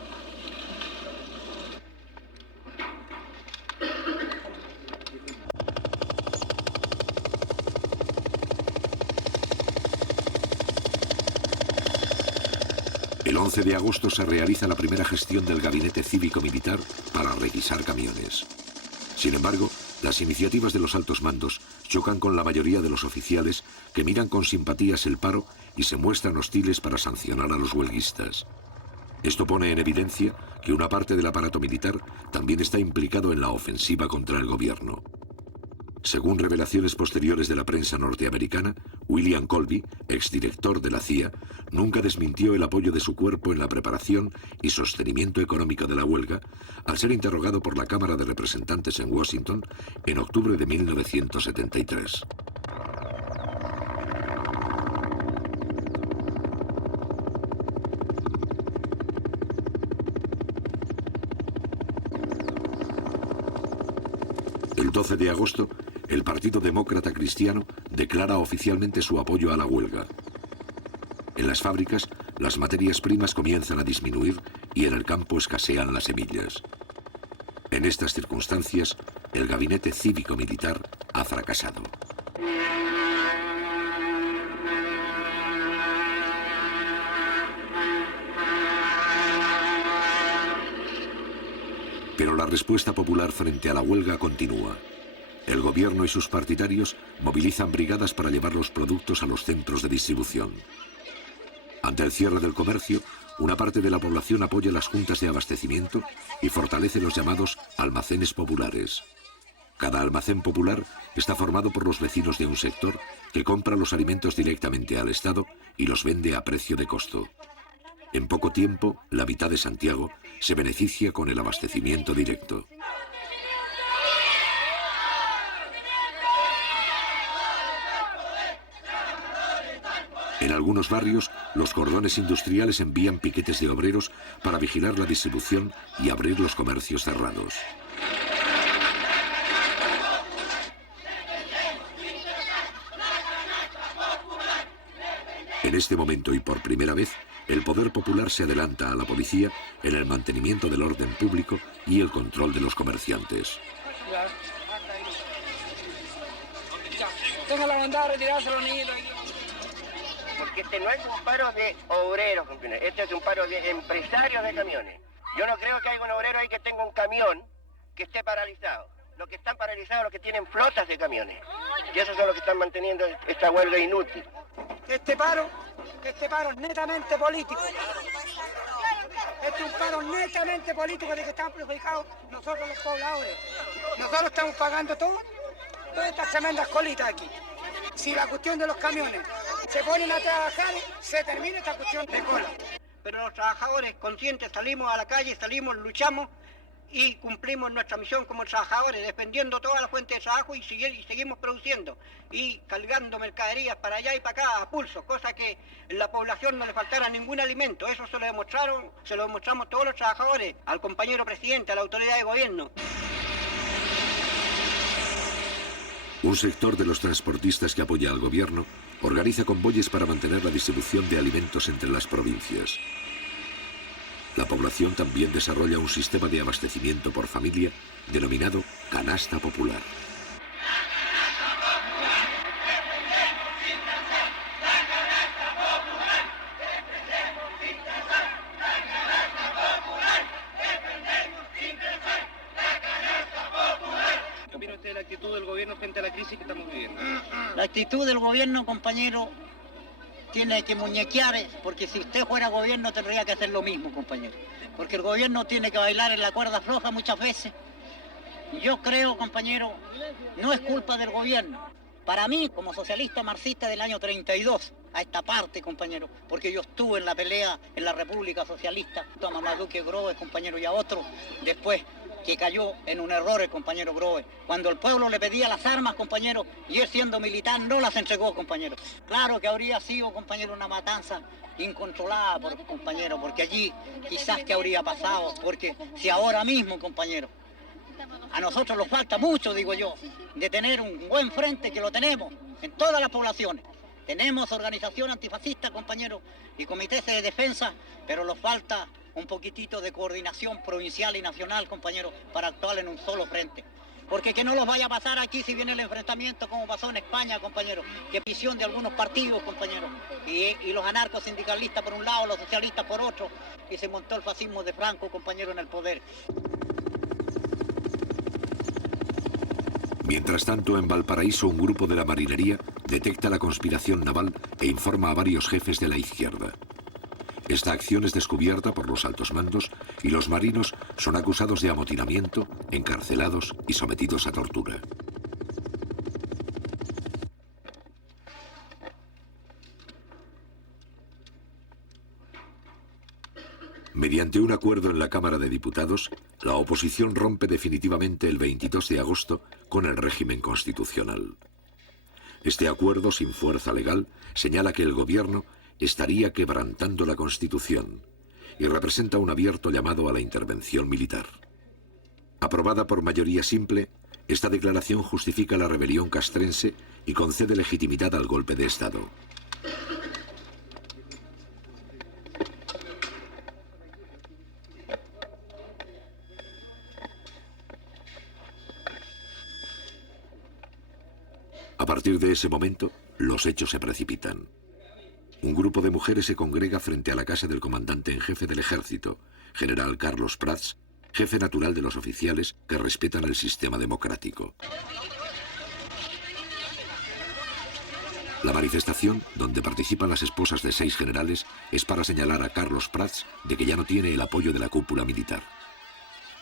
El 11 de agosto se realiza la primera gestión del gabinete cívico-militar para requisar camiones. Sin embargo, las iniciativas de los altos mandos chocan con la mayoría de los oficiales que miran con simpatías el paro y se muestran hostiles para sancionar a los huelguistas. Esto pone en evidencia que una parte del aparato militar también está implicado en la ofensiva contra el gobierno. Según revelaciones posteriores de la prensa norteamericana, William Colby, exdirector de la CIA, nunca desmintió el apoyo de su cuerpo en la preparación y sostenimiento económico de la huelga, al ser interrogado por la Cámara de Representantes en Washington en octubre de 1973. El 12 de agosto, el Partido Demócrata Cristiano declara oficialmente su apoyo a la huelga. En las fábricas, las materias primas comienzan a disminuir y en el campo escasean las semillas. En estas circunstancias, el gabinete cívico-militar ha fracasado. Pero la respuesta popular frente a la huelga continúa. El gobierno y sus partidarios movilizan brigadas para llevar los productos a los centros de distribución. Ante el cierre del comercio, una parte de la población apoya las juntas de abastecimiento y fortalece los llamados almacenes populares. Cada almacén popular está formado por los vecinos de un sector que compra los alimentos directamente al Estado y los vende a precio de costo. En poco tiempo, la mitad de Santiago se beneficia con el abastecimiento directo. En algunos barrios, los cordones industriales envían piquetes de obreros para vigilar la distribución y abrir los comercios cerrados. En este momento y por primera vez, el poder popular se adelanta a la policía en el mantenimiento del orden público y el control de los comerciantes. Tenga la bondad de retirarse los niños. Porque este no es un paro de obreros, compañero. Este es un paro de empresarios de camiones. Yo no creo que haya un obrero ahí que tenga un camión que esté paralizado. Los que están paralizados, los que tienen flotas de camiones. Y esos son los que están manteniendo esta huelga inútil. Este paro es netamente político. Este es un paro netamente político de que están perjudicados nosotros los pobladores. Nosotros estamos pagando todas estas tremendas colitas aquí. Si la cuestión de los camiones se ponen a trabajar, se termina esta cuestión de cola. Pero los trabajadores conscientes salimos a la calle, salimos, luchamos y cumplimos nuestra misión como trabajadores, defendiendo toda la fuente de trabajo y seguimos produciendo y cargando mercaderías para allá y para acá a pulso, cosa que en la población no le faltara ningún alimento. Eso se lo demostramos todos los trabajadores, al compañero presidente, a la autoridad de gobierno. Un sector de los transportistas que apoya al gobierno organiza convoyes para mantener la distribución de alimentos entre las provincias. La población también desarrolla un sistema de abastecimiento por familia denominado canasta popular. ¿Qué opina usted de la actitud del gobierno frente a la crisis que estamos viviendo? La actitud del gobierno, compañero, tiene que muñequear, porque si usted fuera gobierno tendría que hacer lo mismo, compañero. Porque el gobierno tiene que bailar en la cuerda floja muchas veces. Yo creo, compañero, no es culpa del gobierno. Para mí, como socialista marxista del año 32, a esta parte, compañero, porque yo estuve en la pelea en la República Socialista, a Mamaduque Groves, compañero, y a otro, después que cayó en un error el compañero Groves. Cuando el pueblo le pedía las armas, compañero, y él siendo militar no las entregó, compañero. Claro que habría sido, compañero, una matanza incontrolada, compañero, porque allí quizás que habría pasado, porque si ahora mismo, compañero, a nosotros nos falta mucho, digo yo, de tener un buen frente, que lo tenemos en todas las poblaciones. Tenemos organización antifascista, compañero, y comités de defensa, pero nos falta un poquitito de coordinación provincial y nacional, compañero, para actuar en un solo frente. Porque que no los vaya a pasar aquí si viene el enfrentamiento como pasó en España, compañero, que visión de algunos partidos, compañero, y los anarcos sindicalistas por un lado, los socialistas por otro, y se montó el fascismo de Franco, compañero, en el poder. Mientras tanto, en Valparaíso, un grupo de la marinería detecta la conspiración naval e informa a varios jefes de la izquierda. Esta acción es descubierta por los altos mandos y los marinos son acusados de amotinamiento, encarcelados y sometidos a tortura. Mediante un acuerdo en la Cámara de Diputados, la oposición rompe definitivamente el 22 de agosto con el régimen constitucional. Este acuerdo, sin fuerza legal, señala que el gobierno estaría quebrantando la Constitución y representa un abierto llamado a la intervención militar. Aprobada por mayoría simple, esta declaración justifica la rebelión castrense y concede legitimidad al golpe de Estado. A partir de ese momento, los hechos se precipitan. Un grupo de mujeres se congrega frente a la casa del comandante en jefe del ejército, general Carlos Prats, jefe natural de los oficiales que respetan el sistema democrático. La manifestación, donde participan las esposas de 6 generales, es para señalar a Carlos Prats de que ya no tiene el apoyo de la cúpula militar.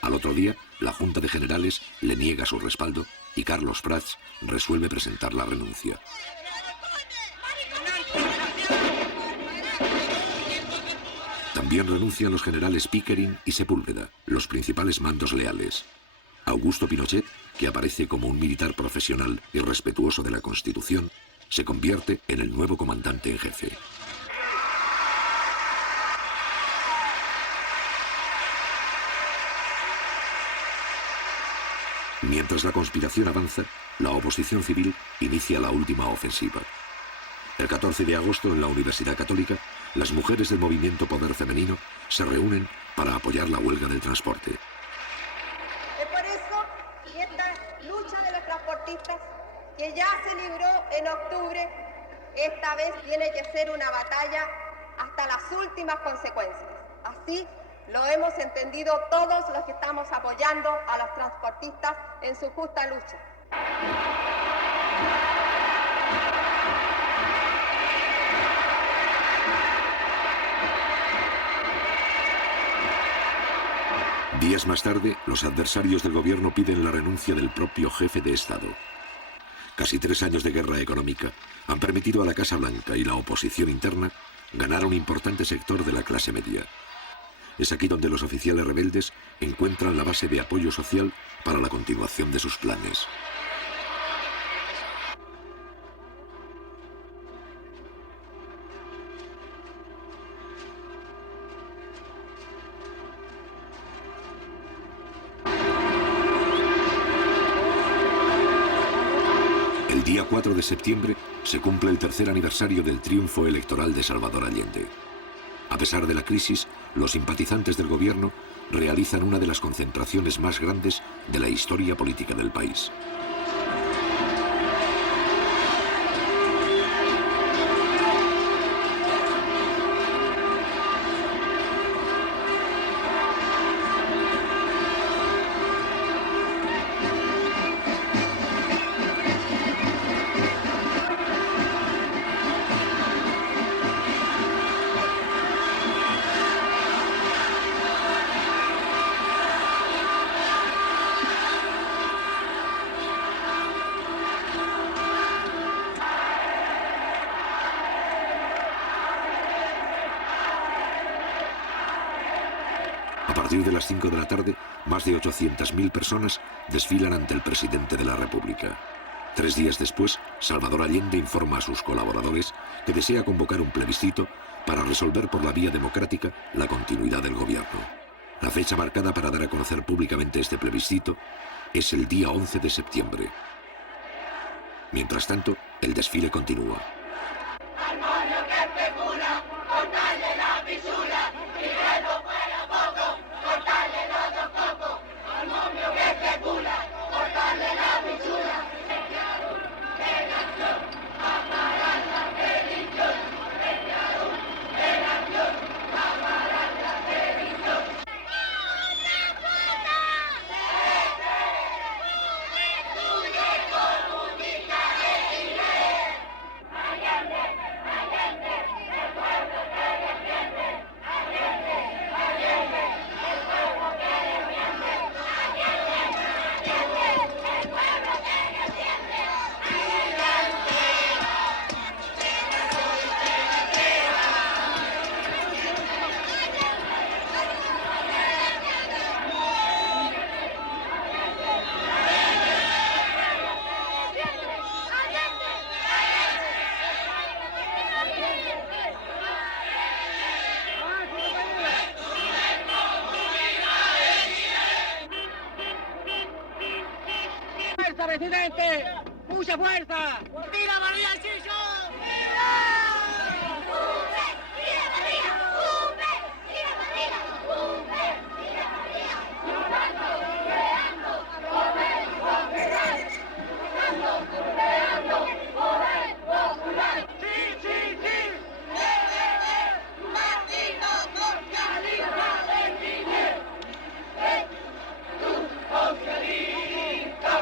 Al otro día, la Junta de Generales le niega su respaldo y Carlos Prats resuelve presentar la renuncia. También renuncian los generales Pickering y Sepúlveda, los principales mandos leales. Augusto Pinochet, que aparece como un militar profesional y respetuoso de la Constitución, se convierte en el nuevo comandante en jefe. Mientras la conspiración avanza, la oposición civil inicia la última ofensiva. El 14 de agosto, en la Universidad Católica, las mujeres del movimiento Poder Femenino se reúnen para apoyar la huelga del transporte. Es por eso que esta lucha de los transportistas, que ya se libró en octubre, esta vez tiene que ser una batalla hasta las últimas consecuencias. Así lo hemos entendido todos los que estamos apoyando a los transportistas en su justa lucha. Días más tarde, los adversarios del gobierno piden la renuncia del propio jefe de Estado. Casi 3 años de guerra económica han permitido a la Casa Blanca y la oposición interna ganar un importante sector de la clase media. Es aquí donde los oficiales rebeldes encuentran la base de apoyo social para la continuación de sus planes. El día 4 de septiembre se cumple el 3er aniversario del triunfo electoral de Salvador Allende. A pesar de la crisis, los simpatizantes del gobierno realizan una de las concentraciones más grandes de la historia política del país. A partir de las 5 de la tarde, más de 800.000 personas desfilan ante el presidente de la República. 3 días después, Salvador Allende informa a sus colaboradores que desea convocar un plebiscito para resolver por la vía democrática la continuidad del gobierno. La fecha marcada para dar a conocer públicamente este plebiscito es el día 11 de septiembre. Mientras tanto, el desfile continúa. Al mono que especula, cortarle la pisula, y que no fuera poco, cortarle los 2 cocos. Al mono que especula, cortarle la pisula. A parar la religión, a parar la religión. Estudia comunista de Chile. Allende, Allende, el pueblo que defiende. Allende, Allende, el pueblo que defiende. Allende, Allende, el pueblo que defiende. ¡Fuerza, presidente! ¡Mucha fuerza! ¡Viva María Chillo! Socialista,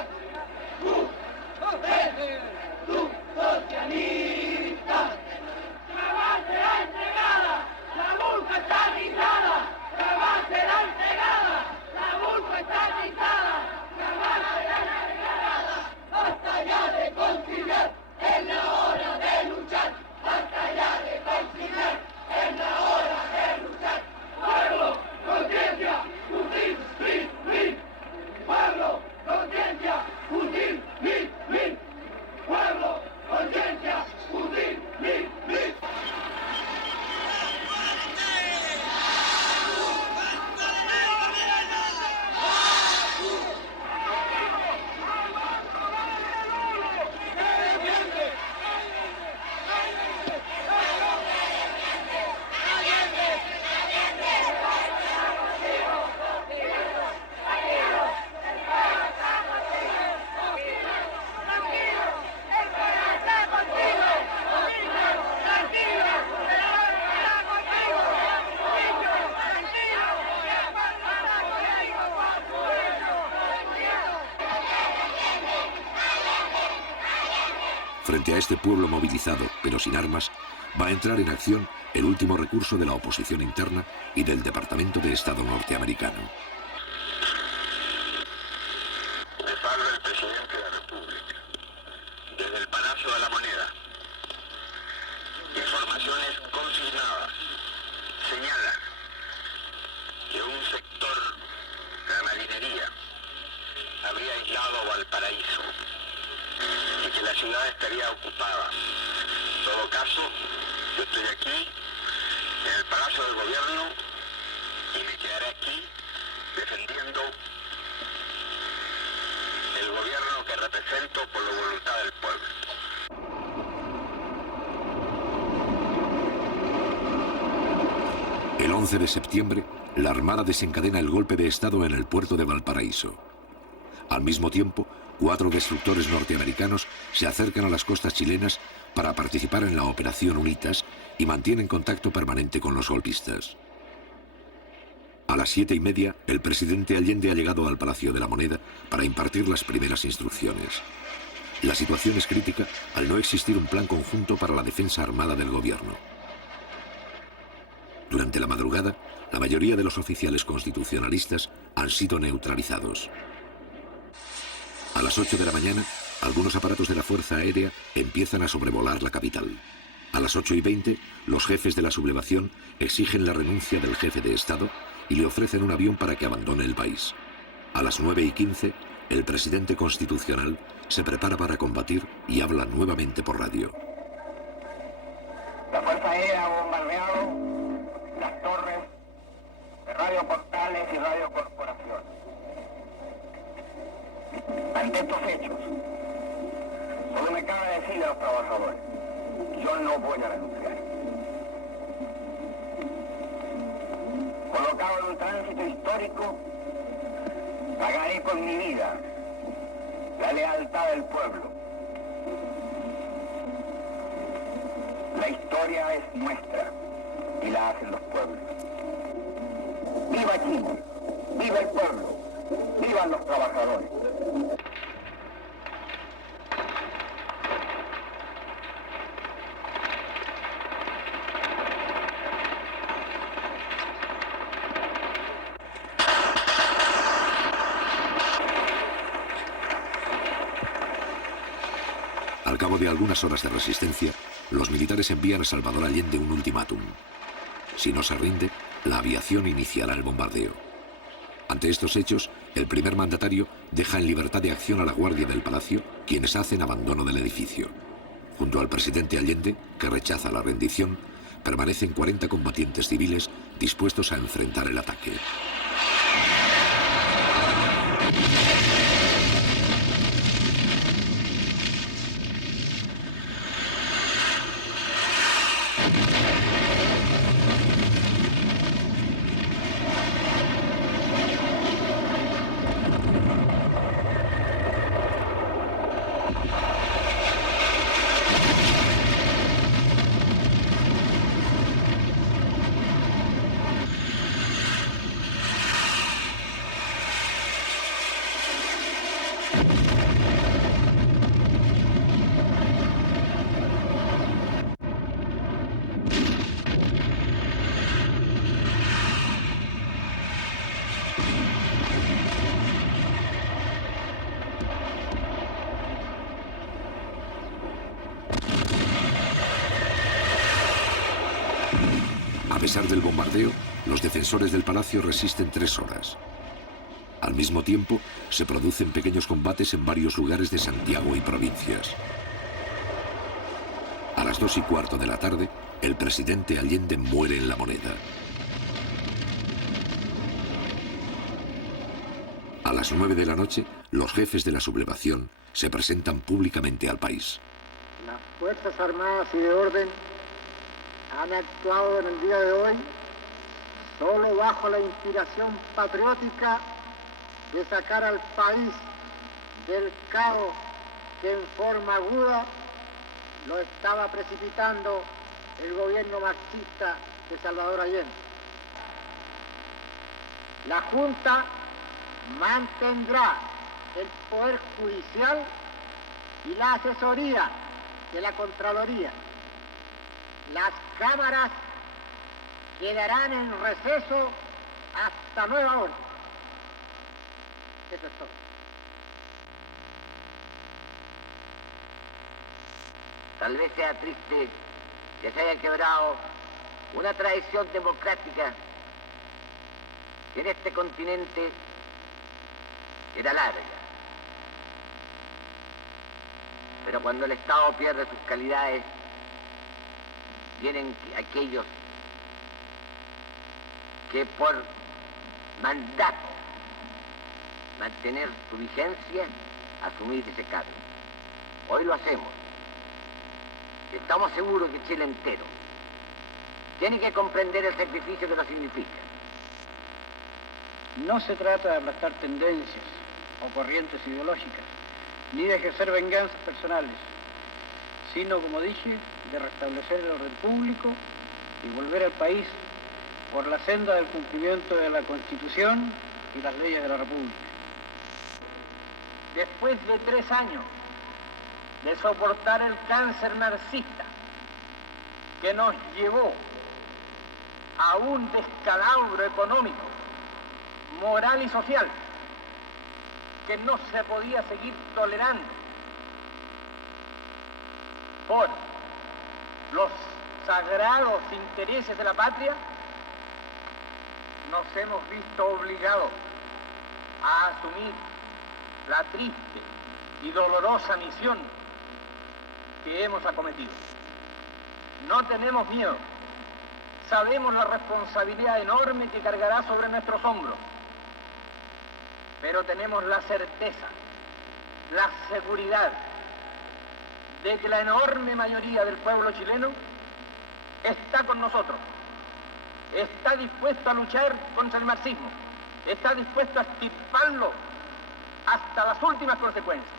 Frente a este pueblo movilizado, pero sin armas, va a entrar en acción el último recurso de la oposición interna y del Departamento de Estado norteamericano. Les habla el presidente de la República, desde el Palacio de la Moneda. Informaciones consignadas señalan que un sector de la marinería habría aislado Valparaíso y que la ciudad estaría ocupada. En todo caso, yo estoy aquí, en el Palacio del Gobierno, y me quedaré aquí defendiendo el gobierno que represento por la voluntad del pueblo. El 11 de septiembre, la Armada desencadena el golpe de Estado en el puerto de Valparaíso. Al mismo tiempo, 4 destructores norteamericanos se acercan a las costas chilenas para participar en la Operación Unitas y mantienen contacto permanente con los golpistas. A las 7:30, el presidente Allende ha llegado al Palacio de la Moneda para impartir las primeras instrucciones. La situación es crítica al no existir un plan conjunto para la defensa armada del gobierno. Durante la madrugada, la mayoría de los oficiales constitucionalistas han sido neutralizados. A las 8 de la mañana, algunos aparatos de la Fuerza Aérea empiezan a sobrevolar la capital. A las 8:20, los jefes de la sublevación exigen la renuncia del jefe de Estado y le ofrecen un avión para que abandone el país. A las 9:15, el presidente constitucional se prepara para combatir y habla nuevamente por radio. La Fuerza Aérea ha bombardeado las torres de Radio Portales y Radio Corporación. Ante estos hechos, solo me cabe decirle a los trabajadores, yo no voy a renunciar. Colocado en un tránsito histórico, pagaré con mi vida la lealtad del pueblo. La historia es nuestra y la hacen los pueblos. ¡Viva Chile! ¡Viva el pueblo! ¡Vivan los trabajadores! Al cabo de algunas horas de resistencia, los militares envían a Salvador Allende un ultimátum. Si no se rinde, la aviación iniciará el bombardeo. Ante estos hechos, el primer mandatario deja en libertad de acción a la guardia del palacio, quienes hacen abandono del edificio. Junto al presidente Allende, que rechaza la rendición, permanecen 40 combatientes civiles dispuestos a enfrentar el ataque. A pesar del bombardeo, los defensores del palacio resisten 3 horas. Al mismo tiempo, se producen pequeños combates en varios lugares de Santiago y provincias. A las 2:15 de la tarde, el presidente Allende muere en La Moneda. A las 9 de la noche, los jefes de la sublevación se presentan públicamente al país. Las Fuerzas Armadas y de Orden han actuado en el día de hoy solo bajo la inspiración patriótica de sacar al país del caos que en forma aguda lo estaba precipitando el gobierno marxista de Salvador Allende. La Junta mantendrá el poder judicial y la asesoría de la Contraloría. Las cámaras quedarán en receso hasta nueva orden. Eso es todo. Tal vez sea triste que se haya quebrado una tradición democrática que en este continente era larga. Pero cuando el Estado pierde sus calidades, vienen aquellos que por mandato mantener su vigencia, asumir ese cargo. Hoy lo hacemos. Estamos seguros que Chile entero tiene que comprender el sacrificio que nos significa. No se trata de aplastar tendencias o corrientes ideológicas, ni de ejercer venganzas personales, sino, como dije, de restablecer el orden público y volver al país por la senda del cumplimiento de la Constitución y las leyes de la República. Después de 3 años de soportar el cáncer marxista que nos llevó a un descalabro económico, moral y social que no se podía seguir tolerando por los sagrados intereses de la patria, nos hemos visto obligados a asumir la triste y dolorosa misión que hemos acometido. No tenemos miedo. Sabemos la responsabilidad enorme que cargará sobre nuestros hombros, pero tenemos la certeza, la seguridad de que la enorme mayoría del pueblo chileno está con nosotros, está dispuesto a luchar contra el marxismo, está dispuesto a extirparlo hasta las últimas consecuencias.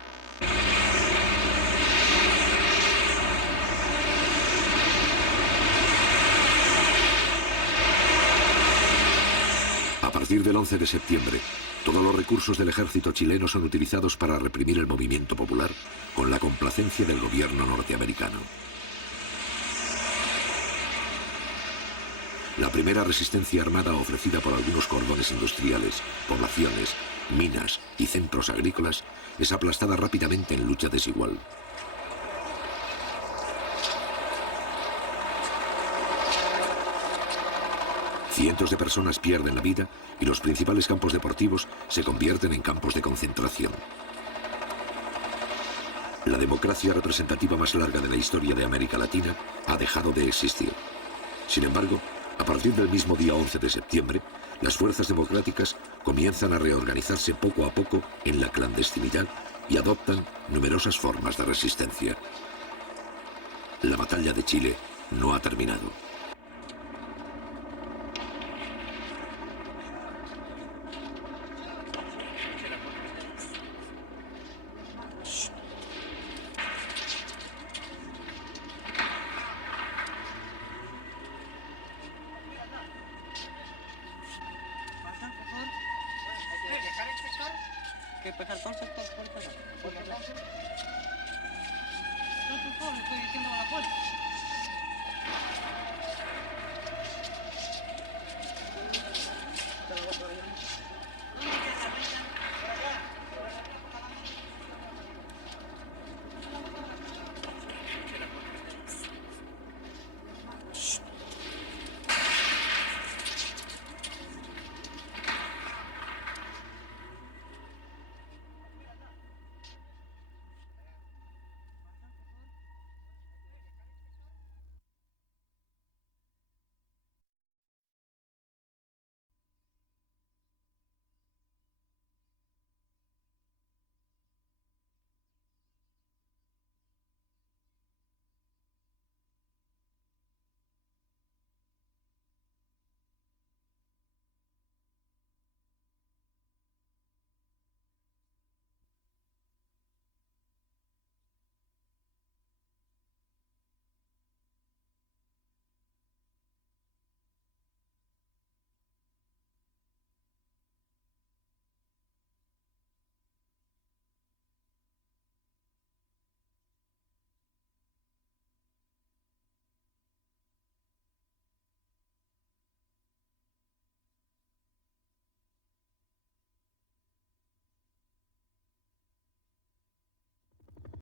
A partir del 11 de septiembre, todos los recursos del ejército chileno son utilizados para reprimir el movimiento popular con la complacencia del gobierno norteamericano. La primera resistencia armada ofrecida por algunos cordones industriales, poblaciones, minas y centros agrícolas es aplastada rápidamente en lucha desigual. Cientos de personas pierden la vida y los principales campos deportivos se convierten en campos de concentración. La democracia representativa más larga de la historia de América Latina ha dejado de existir. Sin embargo, a partir del mismo día 11 de septiembre, las fuerzas democráticas comienzan a reorganizarse poco a poco en la clandestinidad y adoptan numerosas formas de resistencia. La batalla de Chile no ha terminado. ¿Qué pegar todo el sector? ¿Por qué? Estoy diciendo a la puerta.